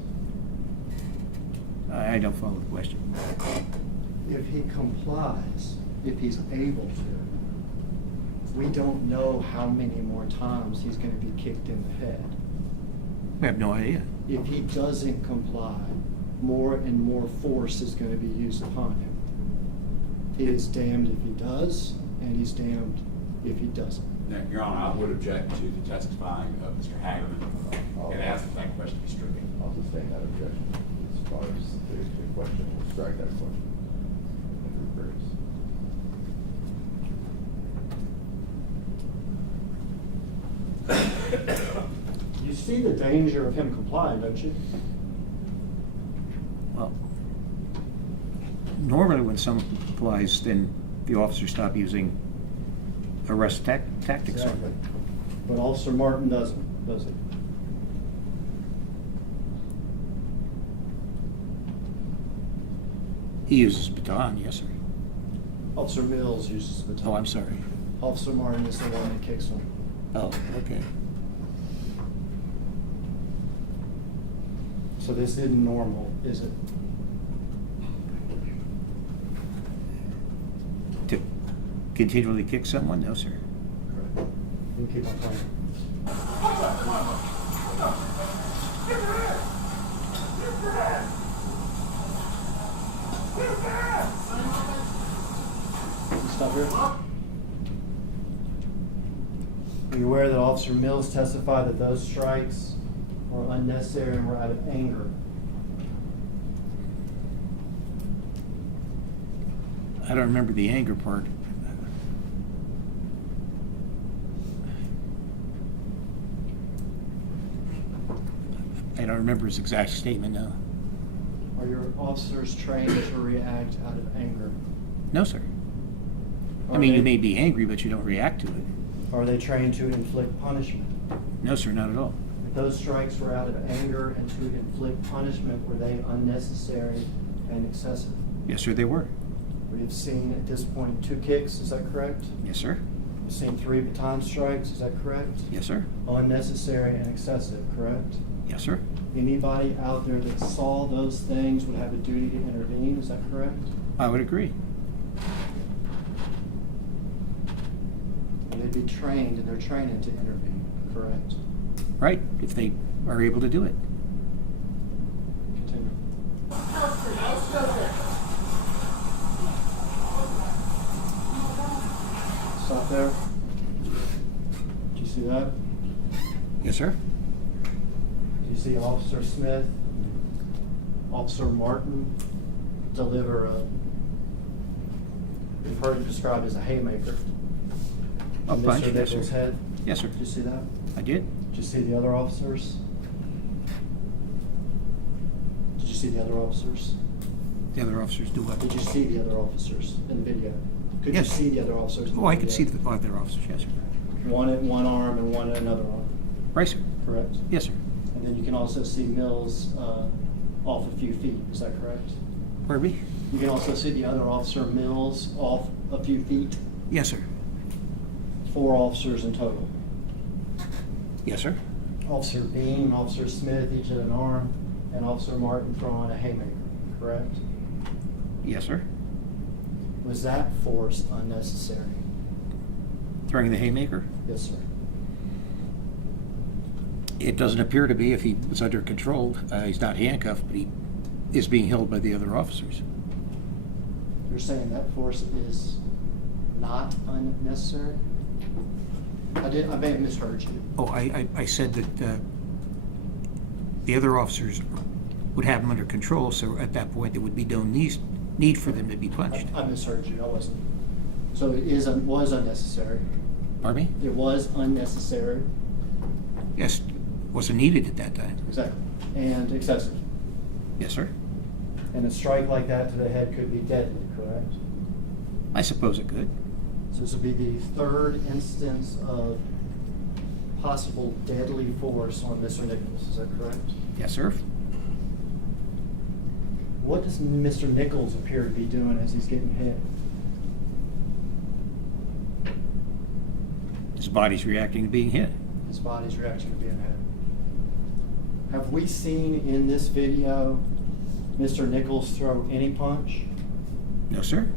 I don't follow the question. If he complies, if he's able to, we don't know how many more times he's going to be kicked in the head. We have no idea. If he doesn't comply, more and more force is going to be used upon him. He is damned if he does, and he's damned if he doesn't. Now, Your Honor, I would object to the testifying of Mr. Hagerman and ask that that question be stricken. I'll sustain that objection as far as the question. We'll strike that question. Andrew Graves. You see the danger of him complying, don't you? Well, normally when someone complies, then the officers stop using arrest tactics. Exactly. But Officer Martin doesn't, does he? He uses baton, yes, sir. Officer Mills uses the baton. Oh, I'm sorry. Officer Martin is the one that kicks him. Oh, okay. So this isn't normal, is it? To continually kick someone? No, sir. Correct. You keep on playing. Stop here. Are you aware that Officer Mills testified that those strikes were unnecessary and were out of anger? I don't remember the anger part. I don't remember his exact statement, no. Are your officers trained to react out of anger? No, sir. I Are mean, they- you may be angry, but you don't react to it. Are they trained to inflict punishment? No, sir, not at all. If those strikes were out of anger and to inflict punishment, were they unnecessary and excessive? Yes, sir, they were. We have seen at this point 2 kicks, is that correct? Yes, sir. We've seen 3 baton strikes, is that correct? Yes, sir. Unnecessary and excessive, correct? Yes, sir. Anybody out there that saw those things would have a duty to intervene, is that correct? I would agree. And they'd be trained in their training to intervene, correct? Right, if they are able to do it. Continue. Stop there. Did you see that? Yes, sir. Did you see Officer Smith, Officer Martin deliver a, we've heard it described as a haymaker? A on punch, Mr. yes, Nichols' sir. head? Yes, sir. Did you see that? I did. Did you see the other officers? Did you see the other officers? The other officers do what? Did you see the other officers in the video? Could you Yes. see the other officers? in Oh, I could video? see the other officers, yes, sir. One at one arm and one at another arm, Right, sir. correct? Yes, sir. And then you can also see Mills off a few feet, is that correct? Pardon me? You can also see the other officer, Mills, off a few feet. Yes, sir. 4 officers in total. Yes, sir. Officer Beam, Officer Smith, each at an arm, and Officer Martin throwing a haymaker, correct? Yes, sir. Was that force unnecessary? Throwing the haymaker? Yes, sir. It doesn't appear to be if he was under control. He's not handcuffed, but he is being held by the other officers. You're saying that force is not unnecessary? I may have misheard you. Oh, I said that the other officers would have him under control, so at that point there would be no need for them to be punched. I misheard you, I wasn't. So it was unnecessary. Pardon me? It was unnecessary. Yes, wasn't needed at that time. Exactly. And excessive. Yes, sir. And a strike like that to the head could be deadly, correct? I suppose it could. So this would be the third instance of possible deadly force on Mr. Nichols, is that correct? Yes, sir. What does Mr. Nichols appear to be doing as he's getting hit? His body's reacting to being hit. His body's reaction to being hit. Have we seen in this video Mr. Nichols throw any punch? No, sir.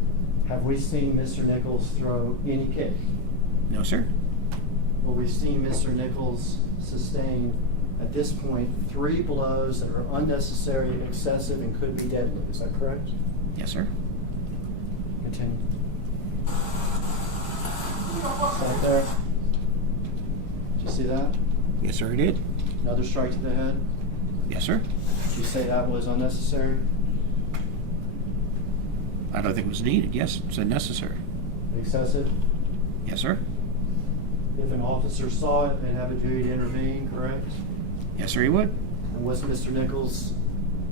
Have we seen Mr. Nichols throw any kick? No, sir. Well, we've seen Mr. Nichols sustain, at this point, 3 blows that are unnecessary, excessive, and could be deadly. Is that correct? Yes, sir. Continue. Right there. Did you see that? Yes, sir, I did. Another strike to the head. Yes, sir. Did you say that was unnecessary? I don't think it was needed. Yes, it's unnecessary. Excessive? Yes, sir. If an officer saw it, they'd have a duty to intervene, correct? Yes, sir, he would. And what's Mr. Nichols'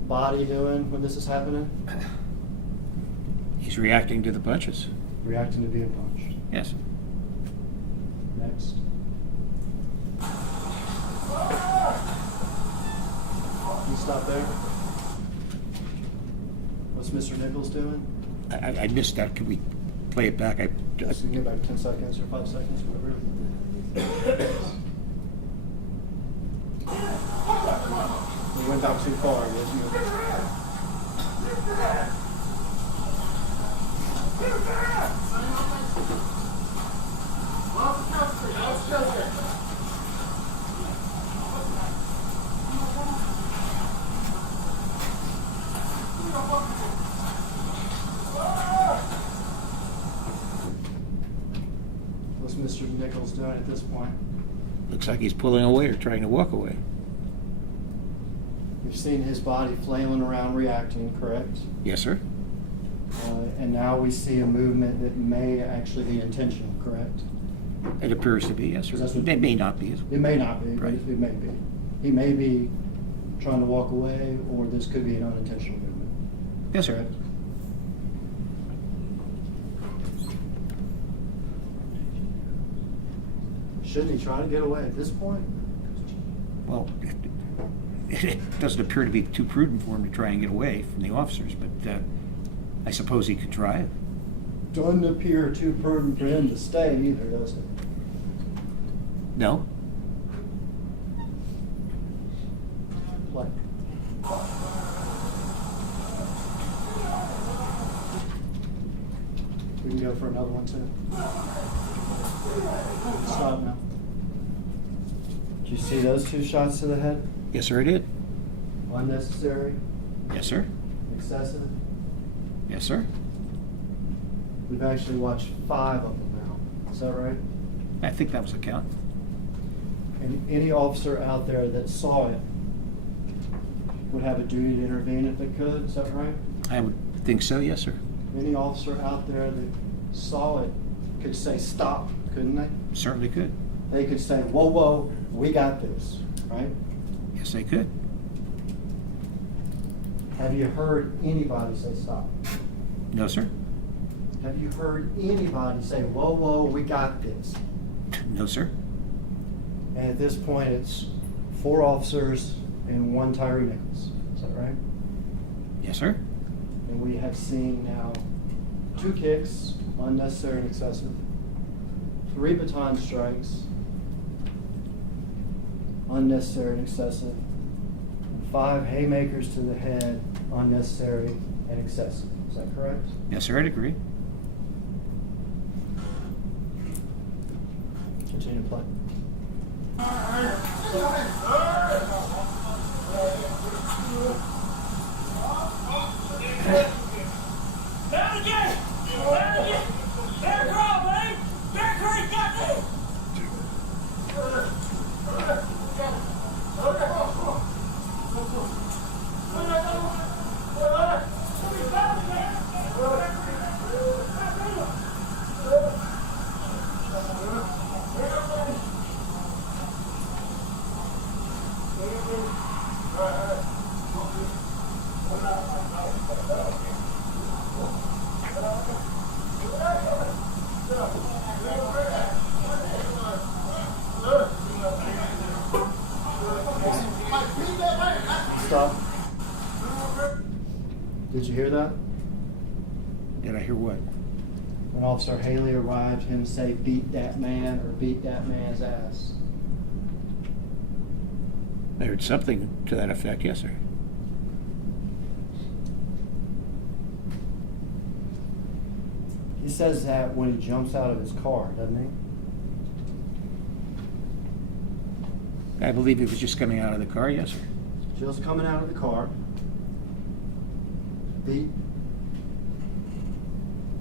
body doing when this is happening? He's reacting to the punches. Reacting to being punched. Yes. Next. Can you stop there? What's Mr. Nichols doing? I missed that. Could we play it back? Just give back 10 seconds or 5 seconds, whatever. We went back too far, I guess. What's Mr. Nichols doing at this point? Looks like he's pulling away or trying to walk away. You've seen his body flailing around reacting, correct? Yes, sir. And now we see a movement that may actually be intentional, correct? It appears to be, yes, sir. That's what- It may not be. It may not be, but Right. it may be. He may be trying to walk away, or this could be an unintentional movement. Yes, sir. Correct? Shouldn't he try to get away at this point? Well, it doesn't appear to be too prudent for him to try and get away from the officers, but I suppose he could try it. Doesn't appear too prudent for him to stay either, does it? No? Play. We can go for another one too. Stop now. Did you see those 2 shots to the head? Yes, sir, I did. Unnecessary, Yes, sir. excessive. Yes, sir. We've actually watched 5 of them now. Is that right? I think that was the count. And any officer out there that saw it would have a duty to intervene if they could. Is that right? I would think so, yes, sir. Any officer out there that saw it could say stop, couldn't they? Certainly could. They could say, whoa, whoa, we got this, right? Yes, they could. Have you heard anybody say stop? No, sir. Have you heard anybody say, whoa, whoa, we got this? No, sir. And at this point, it's 4 officers and 1 Tyre Nichols. Is that right? Yes, sir. And we have seen now 2 kicks, unnecessary and excessive, 3 baton strikes, unnecessary and excessive, and 5 haymakers to the head, unnecessary and excessive. Is that correct? Yes, sir, I'd agree. Continue to play. hear that? Did I hear what? When Officer Haley arrived, him say, "Beat that man," or "Beat that man's ass"? I heard something to that effect, yes, sir. He says that when he jumps out of his car, doesn't he? I believe he was just coming out of the car, yes, sir. Just coming out of the car.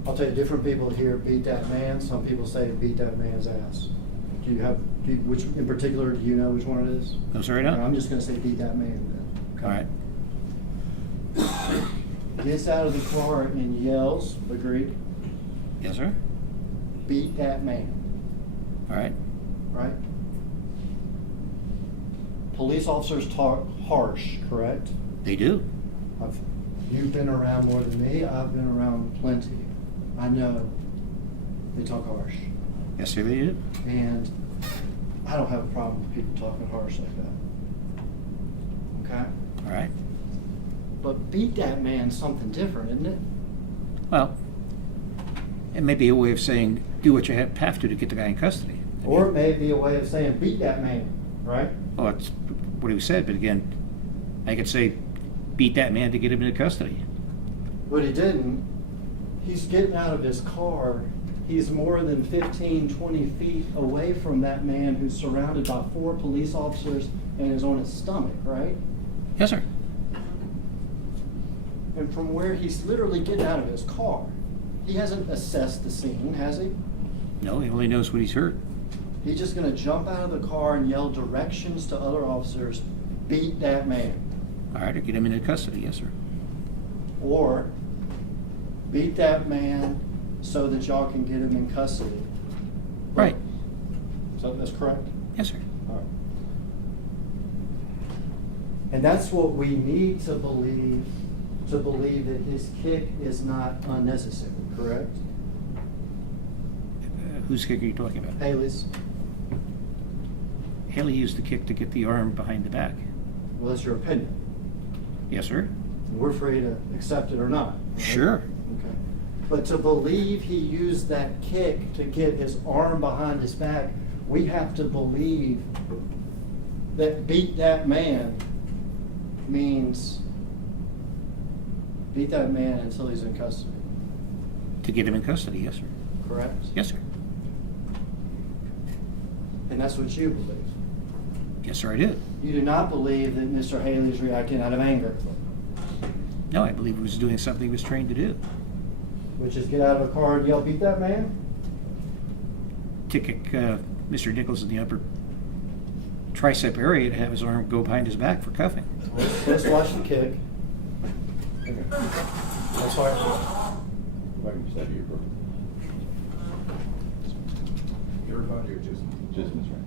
I'll tell you, different people here beat that man. Some people say beat that man's ass. Which in particular, do you know which one it is? I'm sorry, no? I'm just gonna say beat that man then. All right. Gets out of the car and yells, agreed? Yes, sir. Beat that man, All right. right? Police officers talk harsh, correct? They do. You've been around more than me. I've been around plenty. I know they talk harsh. Yes, sir, they do. And I don't have a problem with people talking harsh like that. Okay? All right. But beat that man's something different, isn't it? Well, it may be a way of saying do what you have to get the guy in custody. Or it may be a way of saying beat that man, right? Well, that's what he said, but again, I could say beat that man to get him into custody. But he didn't. He's getting out of his car. He's more than 15, 20 feet away from that man who's surrounded by 4 police officers and is on his stomach, right? Yes, sir. And from where he's literally getting out of his car, he hasn't assessed the scene, has he? No, he only knows what he's heard. He's just going to jump out of the car and yell directions to other officers, beat that man. All right, or get him into custody, yes, sir. Or beat that man so that y'all can get him in custody. Right. So that's correct? Yes, sir. All right. And that's what we need to believe that his kick is not unnecessary, correct? Whose kick are you talking about? Haley's. Haley used the kick to get the arm behind the back. Well, that's your opinion. Yes, sir. We're free to accept it or not. Right? Sure. Okay. But to believe he used that kick to get his arm behind his back, we have to believe that beat that man means beat that man until he's in custody. To get him in custody, yes, sir. Correct? Yes, sir. And that's what you believe. Yes, sir, I do. You do not believe that Mr. Haley is reacting out of anger, No, I believe he was doing something he was trained to do. which is get out of the car and yell, beat that man? To kick Mr. Nichols in the upper tricep area to have his arm go behind his back for cuffing. Let's watch the kick. That's why. Welcome to study your book. Everybody or just? Just Miss Rand.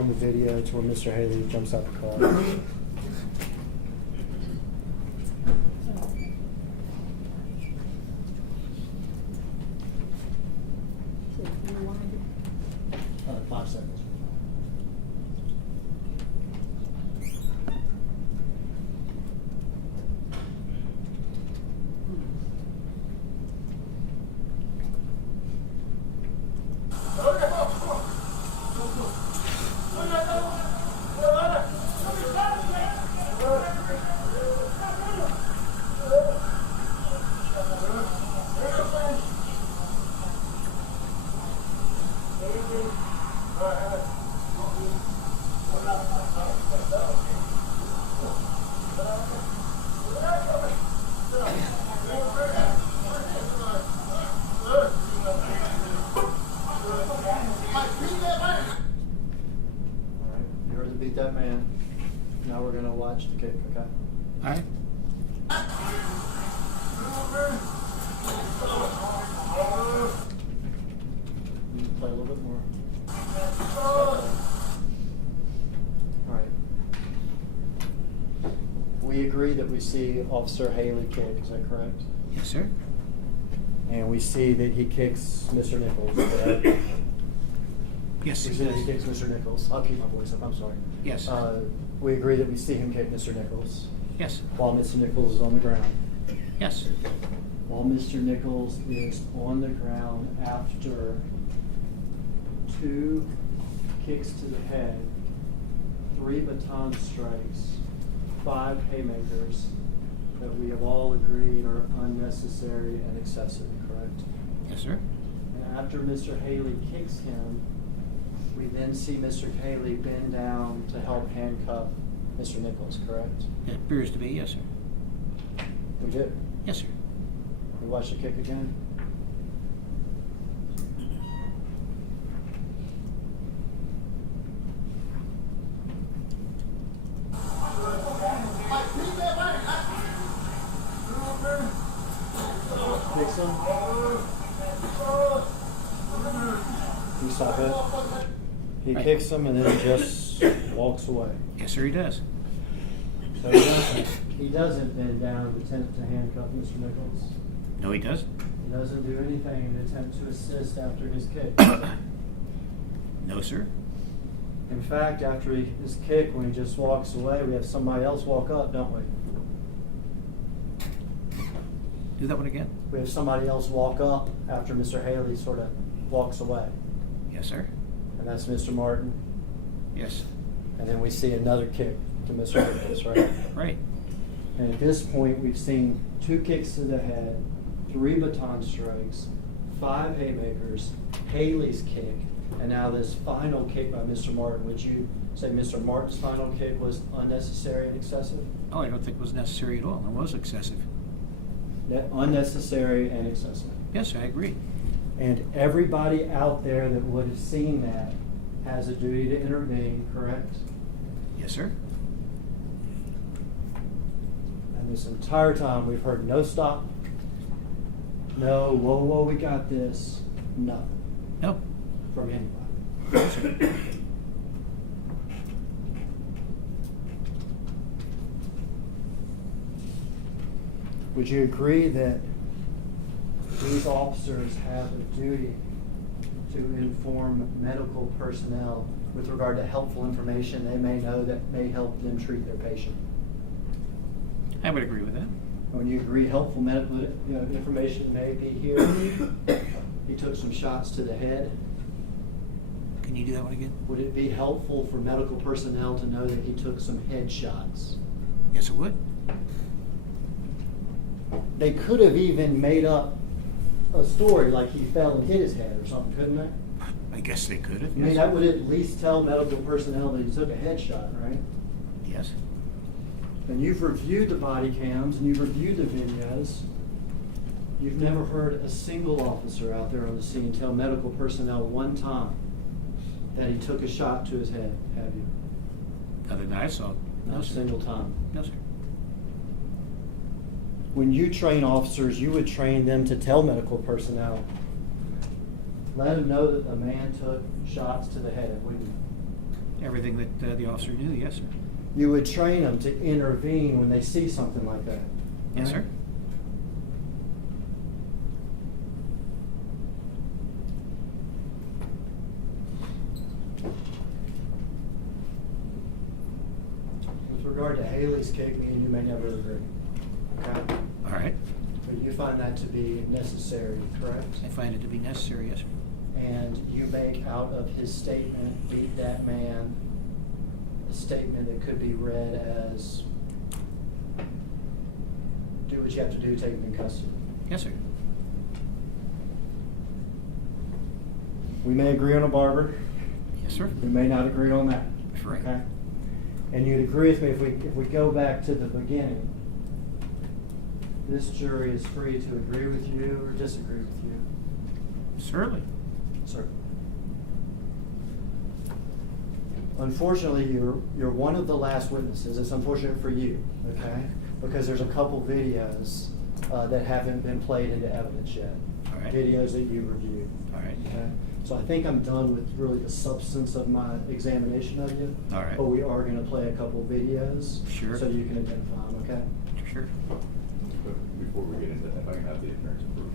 on the video to where Mr. Haley jumps out the car. So, 5 seconds. You heard him beat that man. Now we're gonna watch the kick, okay? All right. You can play a little bit more. All right. We agree that we see Officer Haley kick, is that correct? Yes, sir. And we see that he kicks Mr. Nichols, correct? Yes, We he see that he does. kicks Mr. Nichols. I'll keep my voice up, I'm sorry. Yes. We agree that we see him kick Mr. Nichols Yes. while Mr. Nichols is on the ground. Yes. While Mr. Nichols is on the ground after 2 kicks to the head, 3 baton strikes, 5 haymakers that we have all agreed are unnecessary and excessive, correct? Yes, sir. And after Mr. Haley kicks him, we then see Mr. Haley bend down to help handcuff Mr. Nichols, correct? It appears to be, yes, sir. We did. Yes, sir. We watch the kick again. Kicks him. You stop it. He Right. kicks him and then just walks away. Yes, sir, he does. So he doesn't bend down to attempt to handcuff Mr. Nichols. No, he doesn't. He doesn't do anything in an attempt to assist after his kick. No, sir. In fact, after his kick, when he just walks away, we have somebody else walk up, don't we? Do that one again. We have somebody else walk up after Mr. Haley sort of walks away. Yes, sir. And that's Mr. Martin. Yes. And then we see another kick to Mr. Nichols, right? Right. And at this point, we've seen 2 kicks to the head, 3 baton strikes, 5 haymakers, Haley's kick, and now this final kick by Mr. Martin. Would you say Mr. Martin's final kick was unnecessary and excessive? Oh, I don't think it was necessary at all. It was excessive. Unnecessary and excessive. Yes, I agree. And everybody out there that would have seen that has a duty to intervene, correct? Yes, sir. And this entire time, we've heard no stop, no, whoa, we got this, nothing No. from anybody. No, sir. Would you agree that these officers have a duty to inform medical personnel with regard to helpful information they may know that may help them treat their patient? I would agree with that. When you agree helpful medical information may be here, he took some shots to the head. Can you do that one again? Would it be helpful for medical personnel to know that he took some head shots? Yes, it would. They could have even made up a story like he fell and hit his head or something, couldn't they? I guess they could have. I mean, Yes. that would at least tell medical personnel that he took a headshot, right? Yes. And you've reviewed the body cams and you've reviewed the videos. You've never heard a single officer out there on the scene tell medical personnel one time that he took a shot to his head, have you? Other than I saw. No, Not a sir. single time. No, sir. When you train officers, you would train them to tell medical personnel, let them know that the man took shots to the head, wouldn't you? everything that the officer knew, yes, sir. You would train them to intervene when they see something like that. Yes, right? sir. With regard to Haley's kick, me and you may never agree. Okay? All right. But you find that to be necessary, correct? I find it to be necessary, yes, sir. And you make out of his statement, beat that man, a statement that could be read as, do what you have to do, take him in custody. Yes, sir. We may agree on a barber. Yes, sir. We may not agree on that. That's right. Okay? And you'd agree with me if we go back to the beginning, this jury is free to agree with you or disagree with you. Certainly. Sir. Unfortunately, you're one of the last witnesses. It's unfortunate for you, okay? Because there's a couple videos that haven't been played into evidence yet. All right. Videos that you reviewed. All right. Okay? So I think I'm done with really the substance of my examination of you. All right. But we are going to play a couple videos. Sure. So you can identify them, okay? Sure. But before we get into that, if I can have the attorney's approval.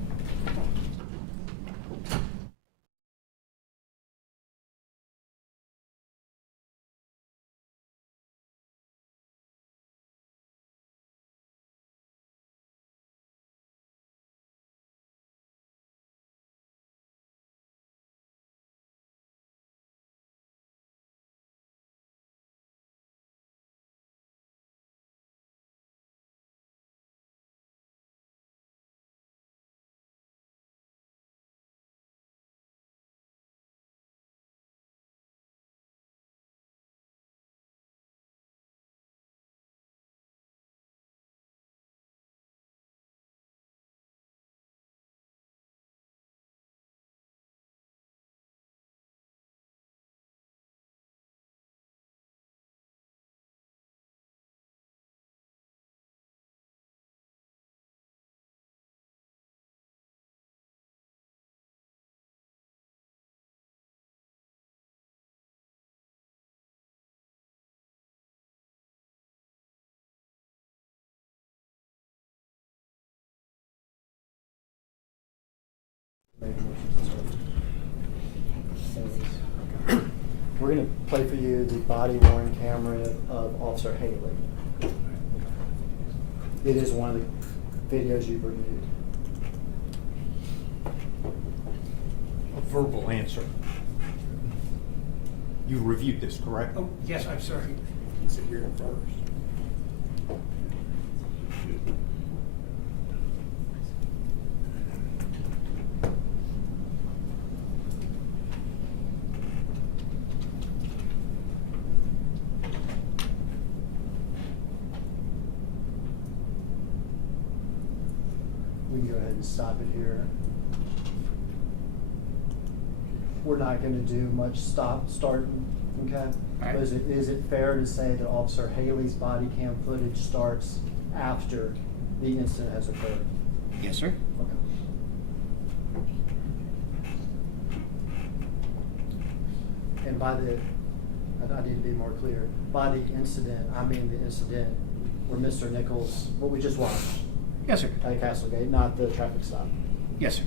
We're going to play for you the body-worn camera of Officer Haley. It is one of the videos you've reviewed. A verbal answer. You reviewed this, correct? Oh, yes, I'm sorry. Sit here first. We can go ahead and stop it here. We're not going to do much starting, okay? All right. But is it fair to say that Officer Haley's body cam footage starts after the incident has occurred? Yes, sir. Okay. And by the, I need to be more clear, by the incident, I mean the incident where Mr. Nichols, what we just watched Yes, sir. at Castlegate, not the traffic stop. Yes, sir.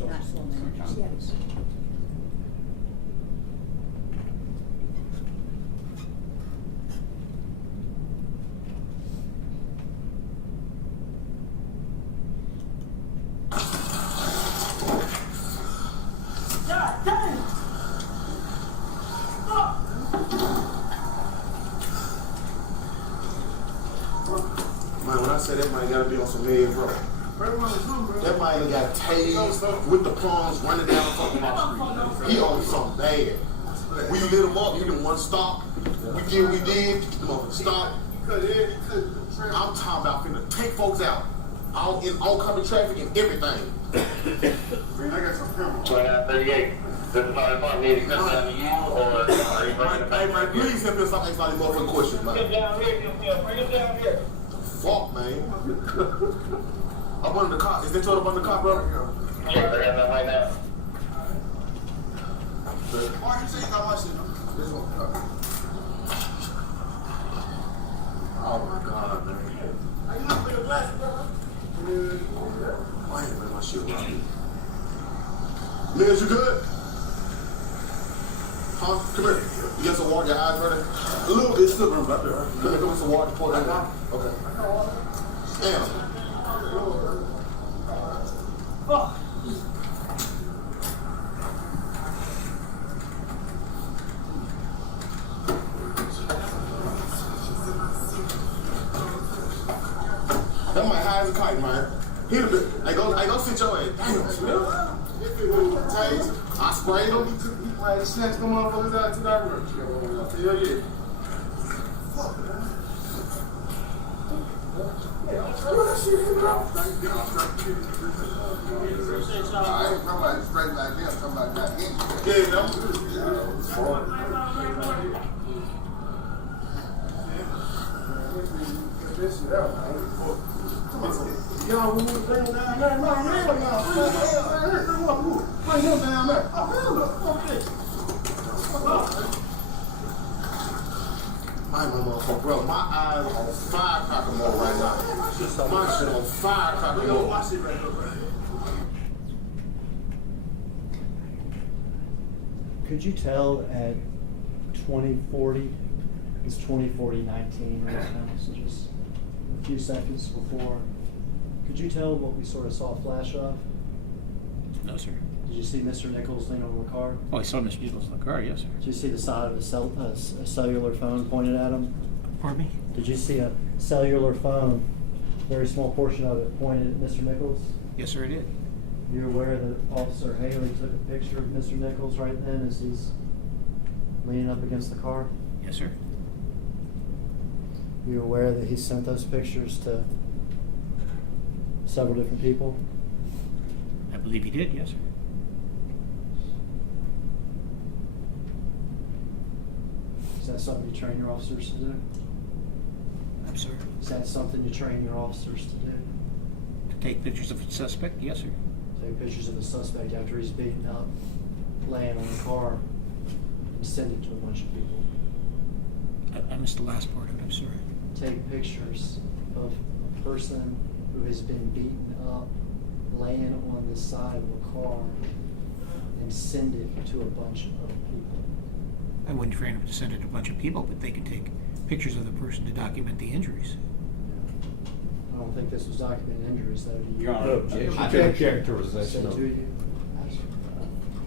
Not slow motion. Yes. God damn! Fuck! Man, when I say that man gotta be on some meds, bro. That man got tased with the palms running down the fucking street. He on something bad. We lit him up, he didn't want to stop. We did what we did, the motherfucker stopped. I'm talking about finna take folks out. All in oncoming traffic and everything. I got some camera. 38. Does the fire department need to come down to you, or are you bringing it back? Hey, man, please help me stop asking all these motherfucking questions, man. Get down here, bring it down here. Fuck, man. I'm under the car. Is that your up under the car, bro? Yeah, they're having that right now. Why you say you got my shit? This one. Oh my God, man. Are you not for your glasses, bro? Why ain't bring my shit around me? Liz, you good? Huh? Come here. You got some water, your eyes ready? A little bit, still room up there. Come here, come with some water, pour that down. Okay. Damn. Fuck. That might high as a kite, man. Hit a bit. I go sit your ass. Damn, Smith. I sprayed him. He snatched them motherfuckers out to that room. Hell yeah. Fuck, man. Somebody straight like that, somebody got in. Yeah, no. Y'all move the thing down there. No, hell no. Bring him down there. Oh, hell no. Fuck this. My motherfucker, bro, my eyes on firecracker mode right now. My shit on firecracker mode. Watch it right there, bro. Could you tell at 2040, it's 2040-19 right now, so just a few seconds before, could you tell what we sort of saw a flash of? No, sir. Did you see Mr. Nichols lean over the car? Oh, I saw Mr. Nichols in the car, yes, sir. Did you see the side of a cellular phone pointed at him? Pardon me? Did you see a cellular phone, very small portion of it, pointed at Mr. Nichols? Yes, sir, I did. You're aware that Officer Haley took a picture of Mr. Nichols right then as he's leaning up against the car? Yes, sir. You're aware that he sent those pictures to several different people? I believe he did, yes, sir. Is that something you train your officers to do? I'm sorry. Is that something you train your officers to do? To take pictures of the suspect? Yes, sir. Take pictures of the suspect after he's beaten up, laying on the car, and send it to a bunch of people. I missed the last part of it, I'm sorry. Take pictures of a person who has been beaten up, laying on the side of a car, and send it to a bunch of people. I wouldn't train them to send it to a bunch of people, but they can take pictures of the person to document the injuries. I don't think this was documented injuries, though. Do you? Your Honor, Objection. I Check didn't characterization Say of. to you?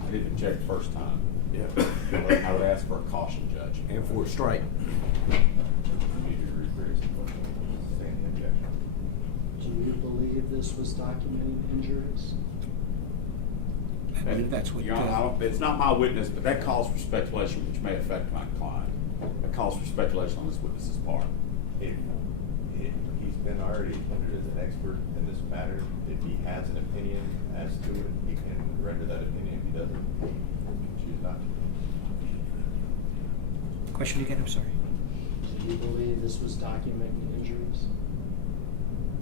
I didn't check the first time. Yeah. I would ask for a caution, Judge. And for a strike. Do you believe this was documenting injuries? I believe that's what. Your Honor, I don't- it's not my witness, but that calls for speculation, which may affect my client. That calls for speculation on this witness's part. If he's been already appointed as an expert in this matter, if he has an opinion as to it, he can render that opinion. If he doesn't, he can choose not to. Question again, I'm sorry. Do you believe this was documenting injuries?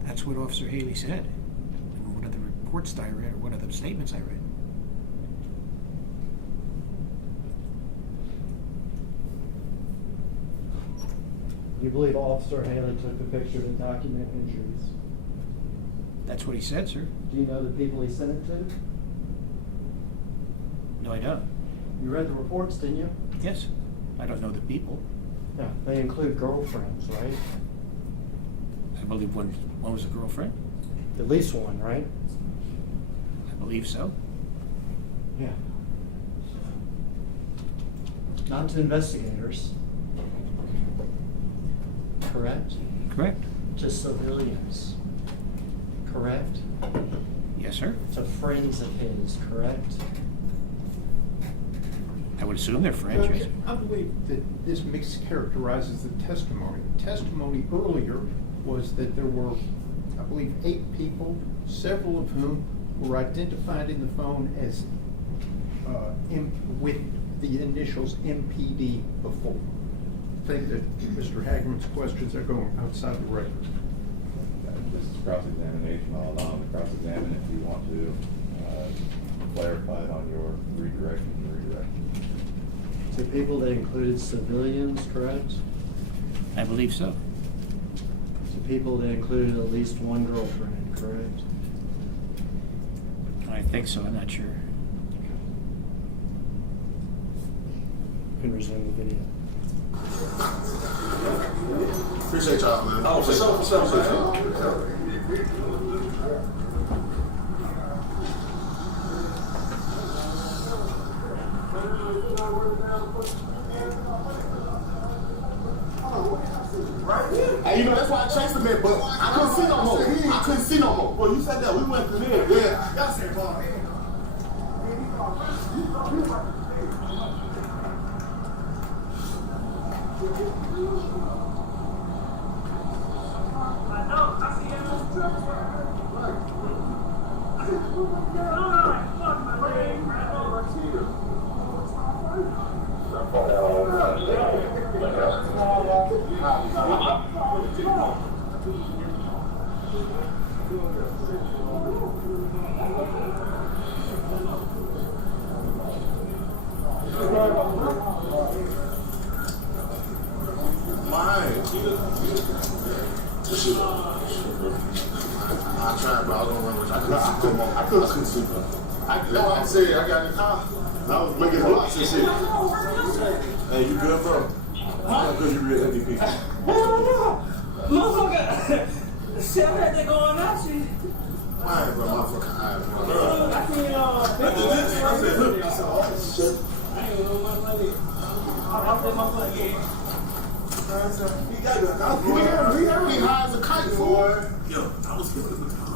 That's what Officer Haley said. And one of the reports that I read, or one of the statements I read. You believe Officer Haley took the picture to document injuries? That's what he said, sir. Do you know the people he sent it to? No, I don't. You read the reports, didn't you? Yes. I don't know the people. Yeah, they include girlfriends, right? I believe one was a girlfriend. At least one, right? I believe so. Yeah. Not to investigators. Correct? Correct. To civilians. Correct? Yes, sir. To friends of his, correct? I would assume they're French. Yes, sir. I believe that this mischaracterizes the testimony. The testimony earlier was that there were, I believe, 8 people, several of whom were identified in the phone as with the initials MPD before. I think that Mr. Hagerman's questions are going outside the record. This is cross-examination. I'll allow him to cross-examine if you want to clarify it on your redirection. So people that included civilians, correct? I believe so. So people that included at least one girlfriend, correct? I think so, I'm not sure. You can resume the video. Appreciate y'all, man. Oh, for sure, Hey, you know, that's why I chased him there, but I couldn't see no more. I couldn't see no more. Well, you said that. We went through there. Yeah. Y'all said, ball. I tried, bro. I don't remember. I couldn't see, bro. That's what I said. I got in the car. I was making blocks and shit. Hey, you good, bro? How good you real MVP? Motherfucker! Shit, I had that going out, shit. Why, bro? Motherfucking eyes, bro. I said, look, I said, oh, shit. I ain't know nothing like this. I said, motherfucker again. He got me high as a kite, boy. Yo, I was feeling the car.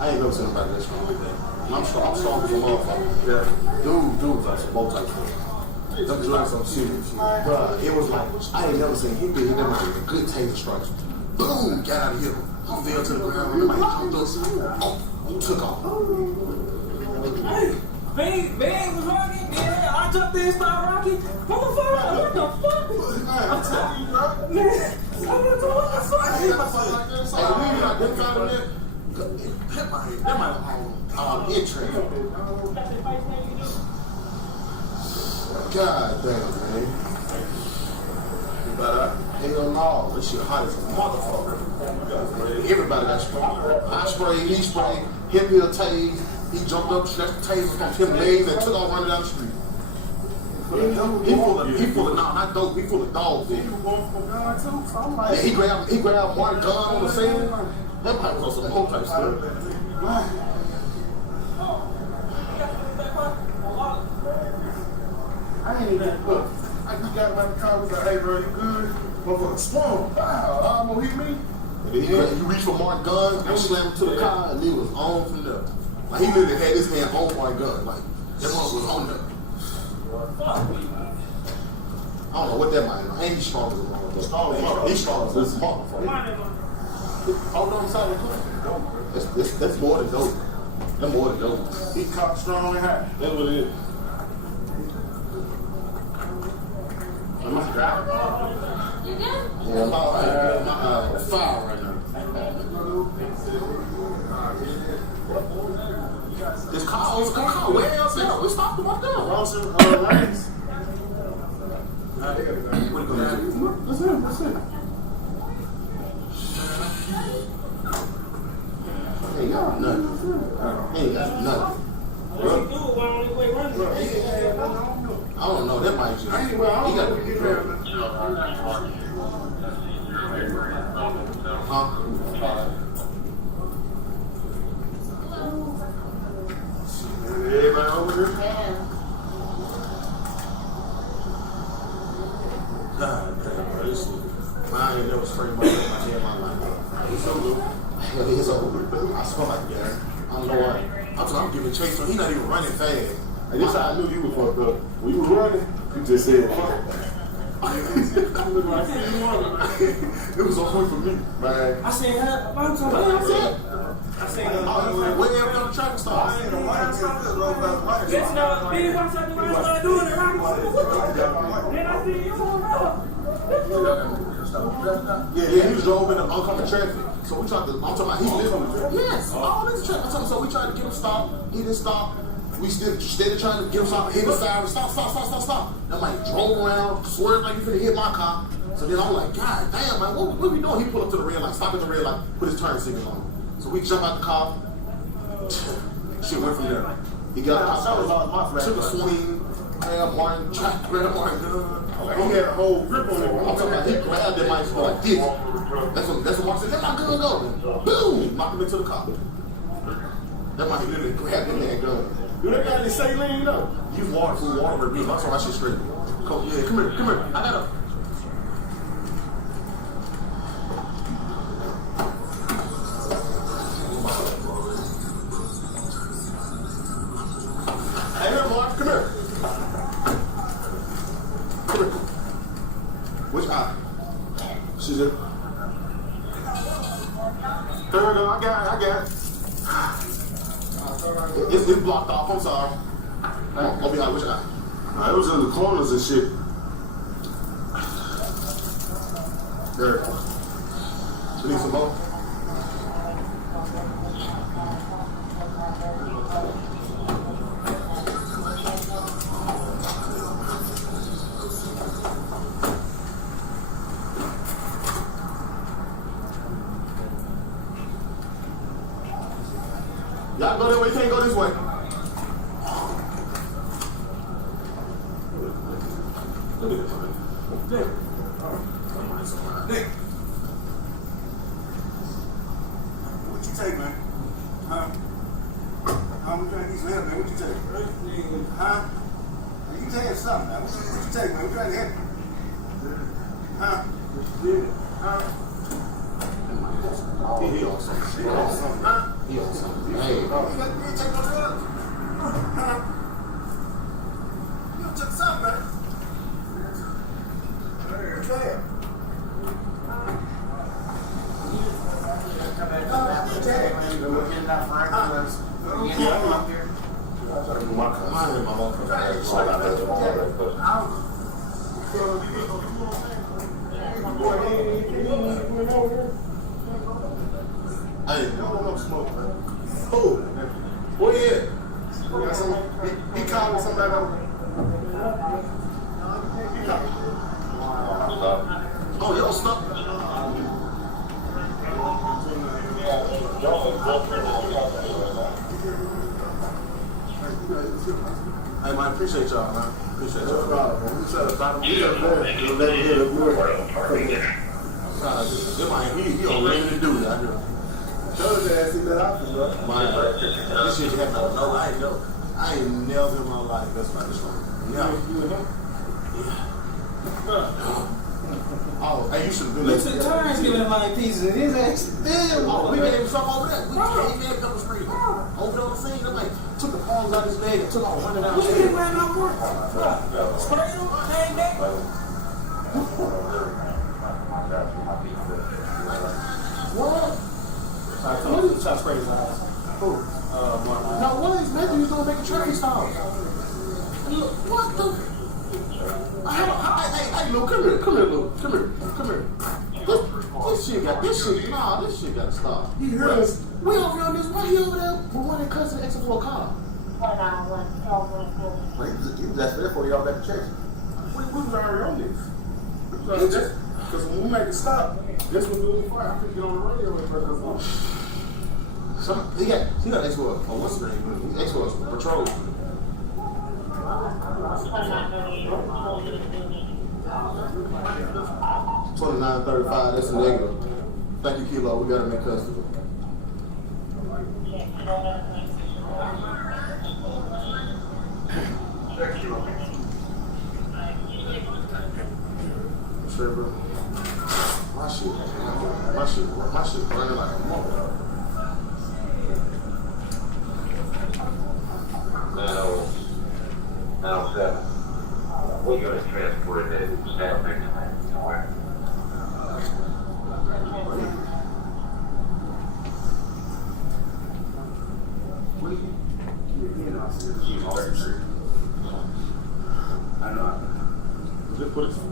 I ain't never seen nobody that strong like that. I'm strong as a motherfucker. Yeah. Dude, like some bow type shit. Them drugs some serious shit. Bruh, it was like, I ain't never seen him hit them like a good taser strikes. Boom, got out of here. He fell to the ground, somebody jumped up, took off. Bang was rocking, yeah. I jumped in and started rocking. Motherfucker, what the fuck? I'm telling you, bro. Man, I'm not doing this. Hey, we identified him there. That might on entry. God damn, man. Hell no, this shit hot as a motherfucker. Everybody got sprayed. I sprayed, he sprayed, hit me a tase. He jumped up, snatched the taser from him legs and took off running down the street. He full of not dope, he full of dogs. Yeah, he grabbed one gun on the scene. That probably was on some whole type stuff. I ain't even look. He got about the car, was like, hey, bro, you good? Motherfucker swung. Wow, almost hit me. And then he reached for Mark's gun and slammed him to the car, and he was on from there. Like, he literally had his hand on Mark's gun. Like, that motherfucker was on there. I don't know what that might be. Ain't he strong as a motherfucker? He's strong as a motherfucker. Hold on inside the car. That's more than dope. That's more than dope. He caught strong and high. That's what it is. I'm not driving. You good? Yeah, my fire right now. This car way outside. We stopped him up there. Rawson, Lance. What are you gonna do? That's it. Ain't got nothing. Ain't got nothing. I don't know. That might just. He got to get there. Huh? Everybody over here? God damn, bro. This shit. I ain't never sprayed my head in my life. It's over. Hell, it's over. I smell like that. I don't know why. I'm giving chase, so he not even running fast. And this how I knew you was fucked up. When you were running, you just said, fuck. It was on for me, man. I seen her. I'm talking What about is that? I seen her. Where every other traffic stop? Bitch, no, me and my son, I started doing it. Then I see you on Yeah, he was drove in the oncoming traffic. So we tried to, I'm talking about, he lived. Yes, all this traffic. So we tried to get him stopped. He didn't stop. We still trying to get him stopped. Hit the siren. Stop. I'm like, drove around, swerved like he finna hit my car. So then I'm like, God damn, man, what we doing? He pulled up to the red light, stopped at the red light, put his turn signal on. So we jump out the car. Shit went from there. He got out, took a swing, grabbed Martin, tried to grab Martin gun. He had a whole grip on it. I'm talking about he grabbed that mic for like this. That's what Martin said, let my gun go. Boom! Knocked him into the car. That mic literally grabbed that man gun. Do they got any saline though? He's water review. I saw that shit straight. Come here. I got a. Hey, here, Mark. Come here. Which eye? She's it. There we go. I got it. It's blocked off. I'm sorry. I'll be out. Which eye? It was in the corners and shit. There. You need some more? Y'all go that way, can't go this way. Nick. What you take, man? Huh? How much trying to get some help, man? What you take? Huh? You taking something, man. What you take, man? We're trying to help you. Huh? Huh? He on something. Huh? He on something. Hey. You take no drugs? Huh? You took something, man. What's that? Hey, no smoke, man. Who? Where you at? Got some, he called me somebody over. Oh, you don't stop. Hey, man, appreciate y'all, man. Appreciate y'all. No problem, man. We let me hear the word. He don't ready to do that. Told your ass he let out the bro. Man, this shit happened. No, I ain't never in my life. That's my this one. Yeah. You and him? Oh, hey, you should have been We took turns giving him like pieces and his ass damn. Oh, we gave him something over there. We came in up the street. Over there on the scene, I'm like, took the palms out of his leg and took off running down the We street. didn't run no more. Spray him, came back. What? Try to spray his eyes. Who? Martin. No, what is Matthew? He's gonna make a trade stop. Look, what the? Hey, Lou, come here, Lou. Come here. This shit gotta stop. He heard us. We over here on this, why he over there? We're one that cussing exit for a car. Wait, he was asking there for y'all back to church. We was already on this. Because when we make a stop, this was doing the fire. I couldn't get on the radio and break us off. He got extra what's the name? Extra patrol. 2935, that's a negative. Thank you, Kilo. We got him in custody. Sure, bro. My shit burning like a mother. Now 7. We're going to transport it in staff What is it?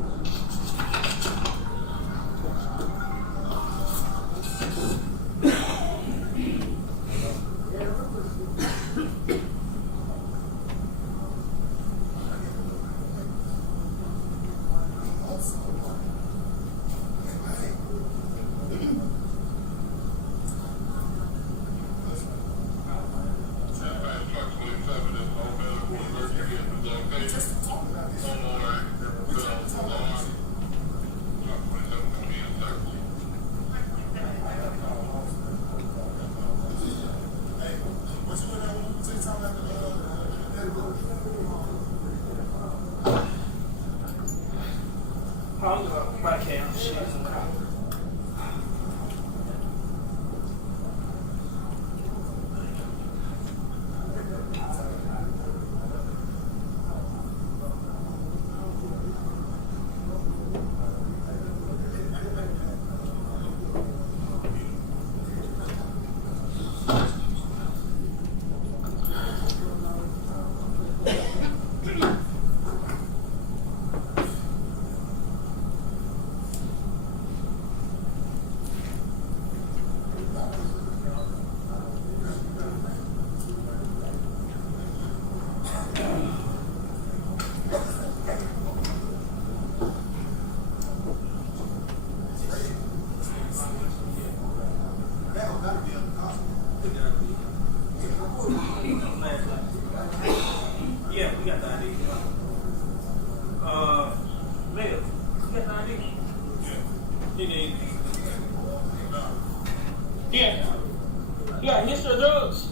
Yeah, history of drugs.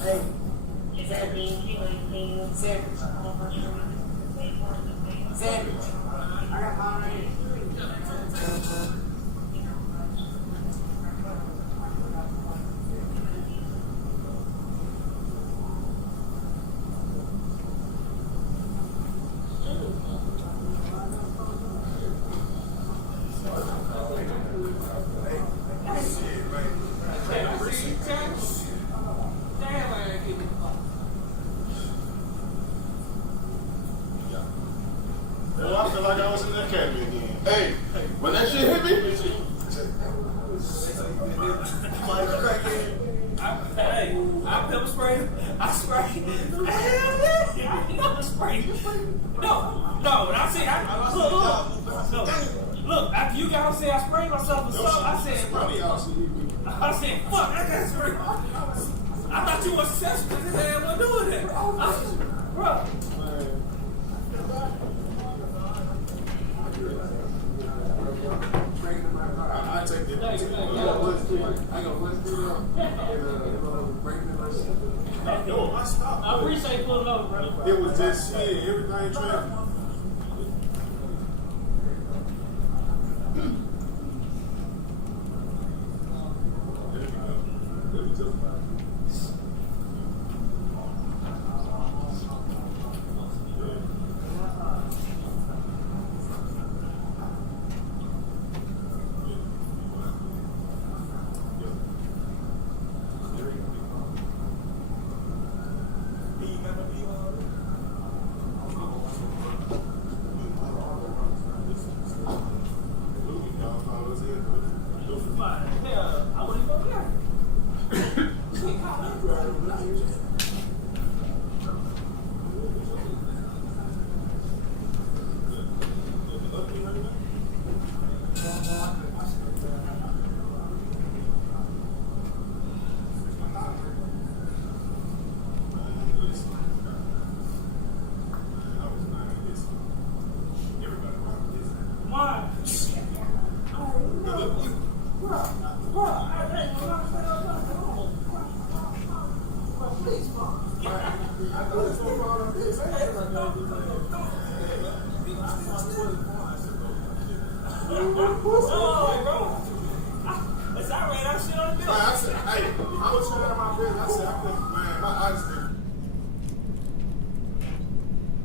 Hey. Savage. Savage. I got mine right here. Well, I feel like I was in the academy again. Hey, when that shit hit me, I pepper spray. I spray. Hell yeah! I know I spray. No. When I say look. After you got to say I sprayed myself with something, I said, fuck, I got spray. I thought you was successful because his ass wasn't doing that. Bro. I take it. I stopped. I appreciate you pulling over, bro. It was just shit. Everything traffic.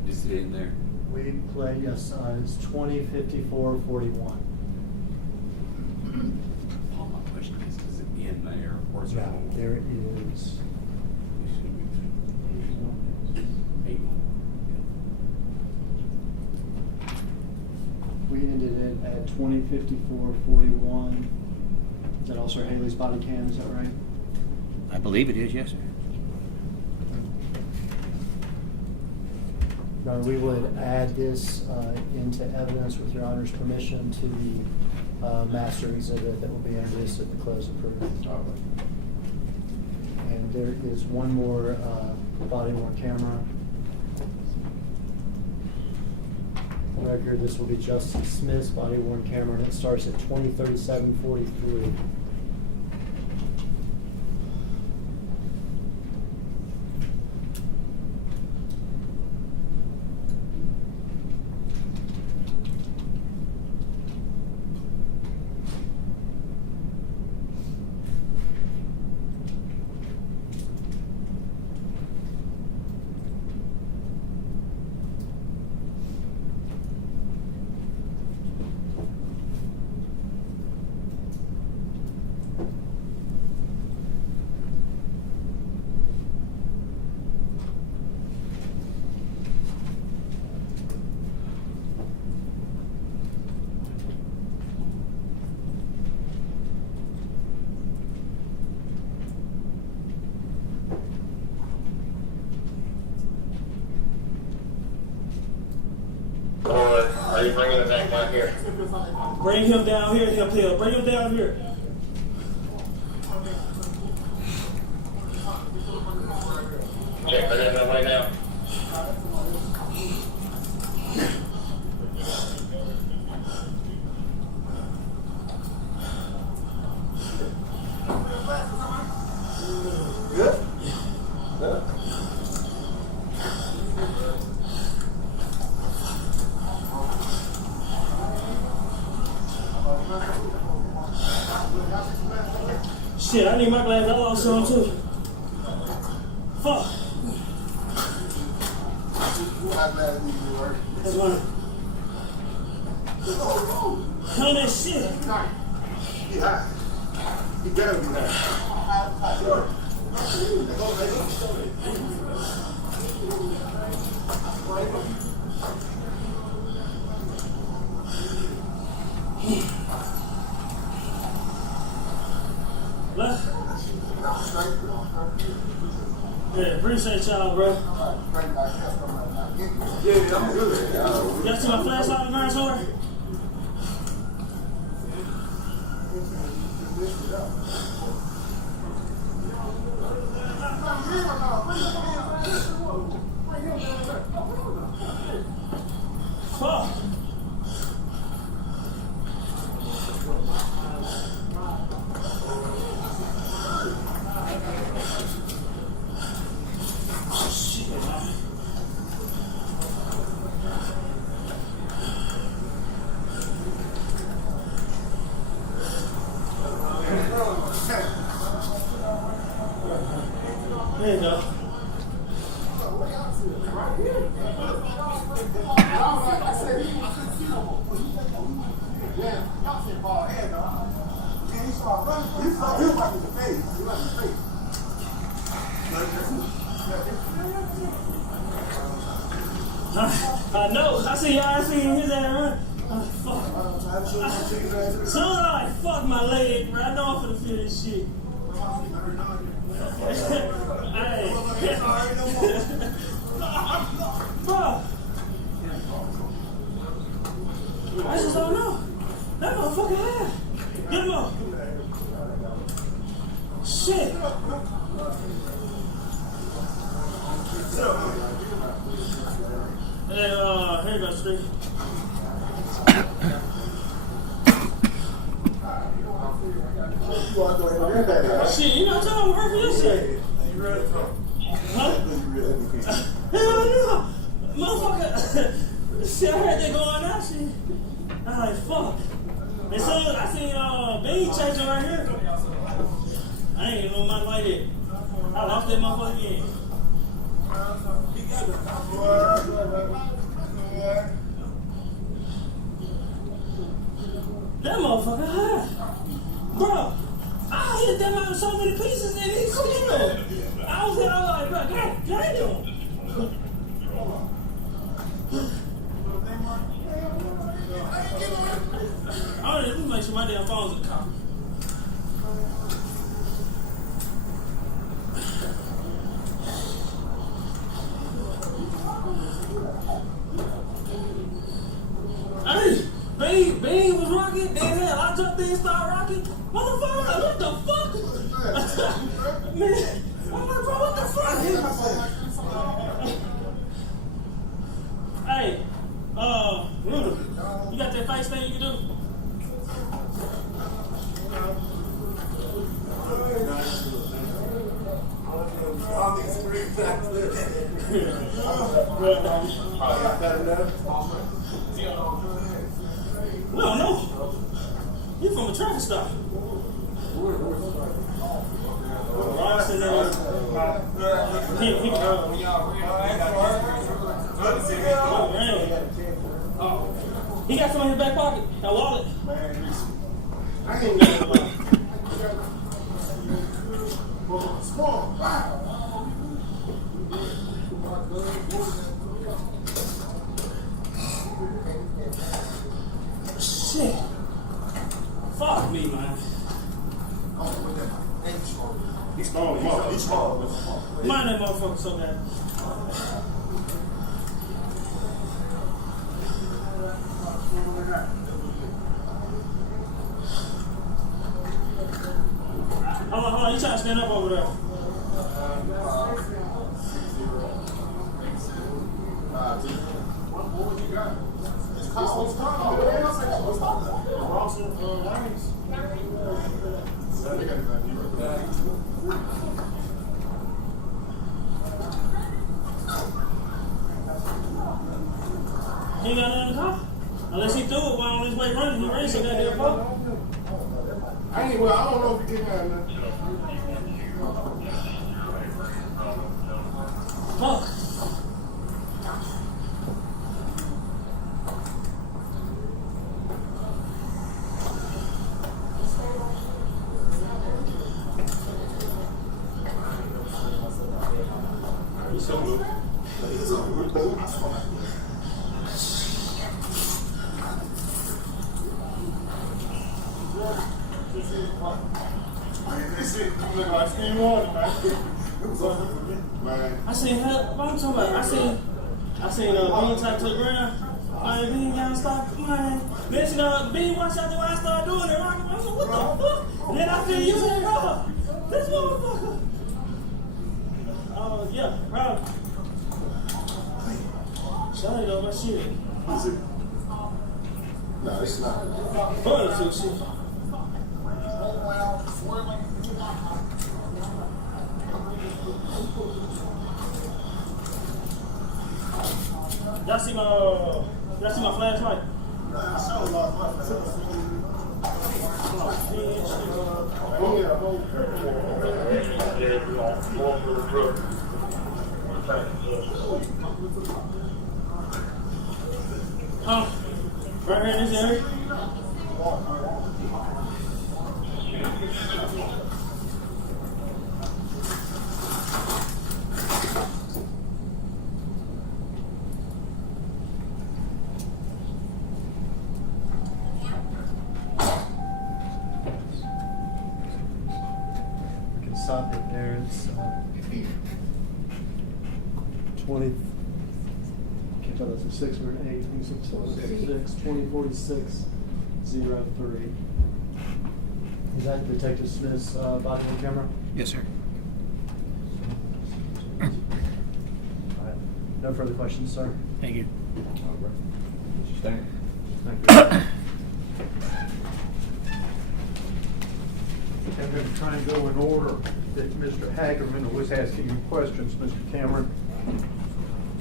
Is it in there? We play, yes, it's 2054-41. Paul, my question is it in there or is it? Yeah, there it is. It should be 8. We ended it at 2054-41. Is that also Haley's body cam, is that right? I believe it is, yes, sir. No, we would add this into evidence with Your Honor's permission to the master exhibit that will be introduced at the close of proof. And there is one more body-worn camera. Record, this will be Justice Smith's body-worn camera, and it starts at 2037-43. Are you bringing it back down here? Bring him down here, Hill. Bring him down here. Check that in that way now. Good? Shit, I need my glasses. I lost some too. Fuck. That's one. Hell that shit. He hot. He gotta be hot. Yeah, appreciate y'all, bro. Yeah, I'm good. Y'all see my flashlight on the ground somewhere? Fuck. There you go. I know. I see y'all. I see his ass run. Fuck. So I like fuck my leg, bro. I know I'm finna feel this shit. Hey. Bro. I just don't know. That motherfucker high. Get him up. Shit. Hey, here you go, Steve. Shit, you know what I'm working this shit. Huh? Hell no. Motherfucker. Shit, I heard that going out, shit. I was like, fuck. And so I seen Bean changing right here. I ain't even know my like that. I lost that motherfucker again. That motherfucker high. Bro, I hit that man with so many pieces and he's still. I was like, bro, God damn. Alright, let me make sure my damn phone's a copy. Hey, Bean was rocking, then hell, I jumped in and started rocking. Motherfucker, what the fuck? Man, I'm like, bro, what the fuck? Hey, Rudy, you got that face thing you can do? No, no. You from a traffic stop. Robinson, he got some in his back pocket. A wallet. I can't get it. Shit. Fuck me, man. He's small. He's small. Mind that motherfucker so bad. Hold on. You trying to stand up over there? He ain't got nothing in the car? Unless he threw it while on his way running. He ran so goddamn far. I don't know if he did have nothing. Fuck. He's so good. I seen her. What I'm talking about? I seen Bean type to the ground. Man, Bean gotta stop. Man, then Bean watch out the way I started doing it. I was like, what the fuck? And then I feel you in rubber. This motherfucker. Oh yeah, bro. Shut it over, shit. Is it? No, it's not. Butter took shit. Y'all see my flashlight? Right here in this area. Stop it there. It's 20. Can't tell that's a 6 or an 8. 6, 2046 03. Is that Detective Smith's body on camera? Yes, sir. All right. No further questions, sir. Thank you. Thank you. I'm going to try and go in order that Mr. Hagerman was asking you questions, Mr. Cameron.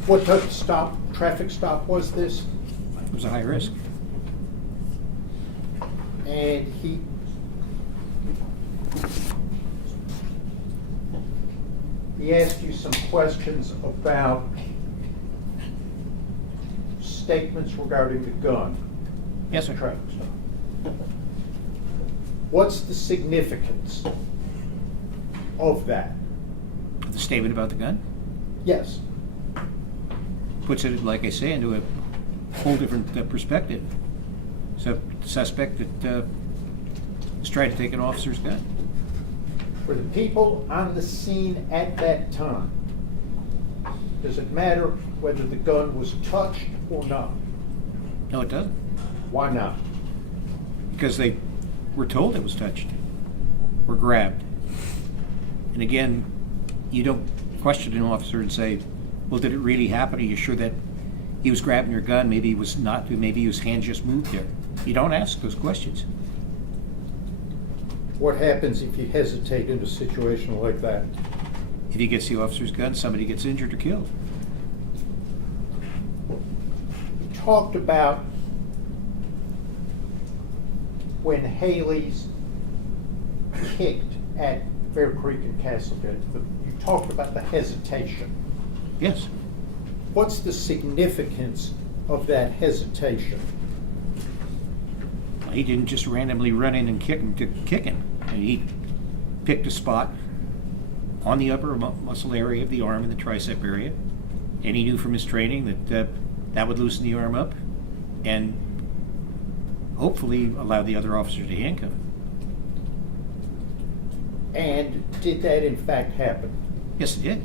What type of traffic stop was this? It was a high risk. And he asked you some questions about statements regarding the gun. Yes, sir. Traffic stop. What's the significance of that? The statement about the gun Yes. puts it, like I say, into a whole different perspective. suspect that was trying to take an officer's gun. For the people on the scene at that time, does it matter whether the gun was touched or not? No, it doesn't. Why not? Because they were told it was touched or grabbed. And again, you don't question an officer and say, well, did it really happen? Are you sure that he was grabbing your gun? Maybe he was not. Maybe his hand just moved there. You don't ask those questions. What happens if you hesitate in a situation like that? If he gets the officer's gun, somebody gets injured or killed. We talked about when Haley's kicked at Fair Creek and Castlegate. You talked about the hesitation. Yes. What's the significance of that hesitation? He didn't just randomly run in and kick him to kick him. And he picked a spot on the upper muscle area of the arm in the tricep area, and he knew from his training that that would loosen the arm up and hopefully allow the other officer to handcuff him. And did that in fact happen? Yes, it did.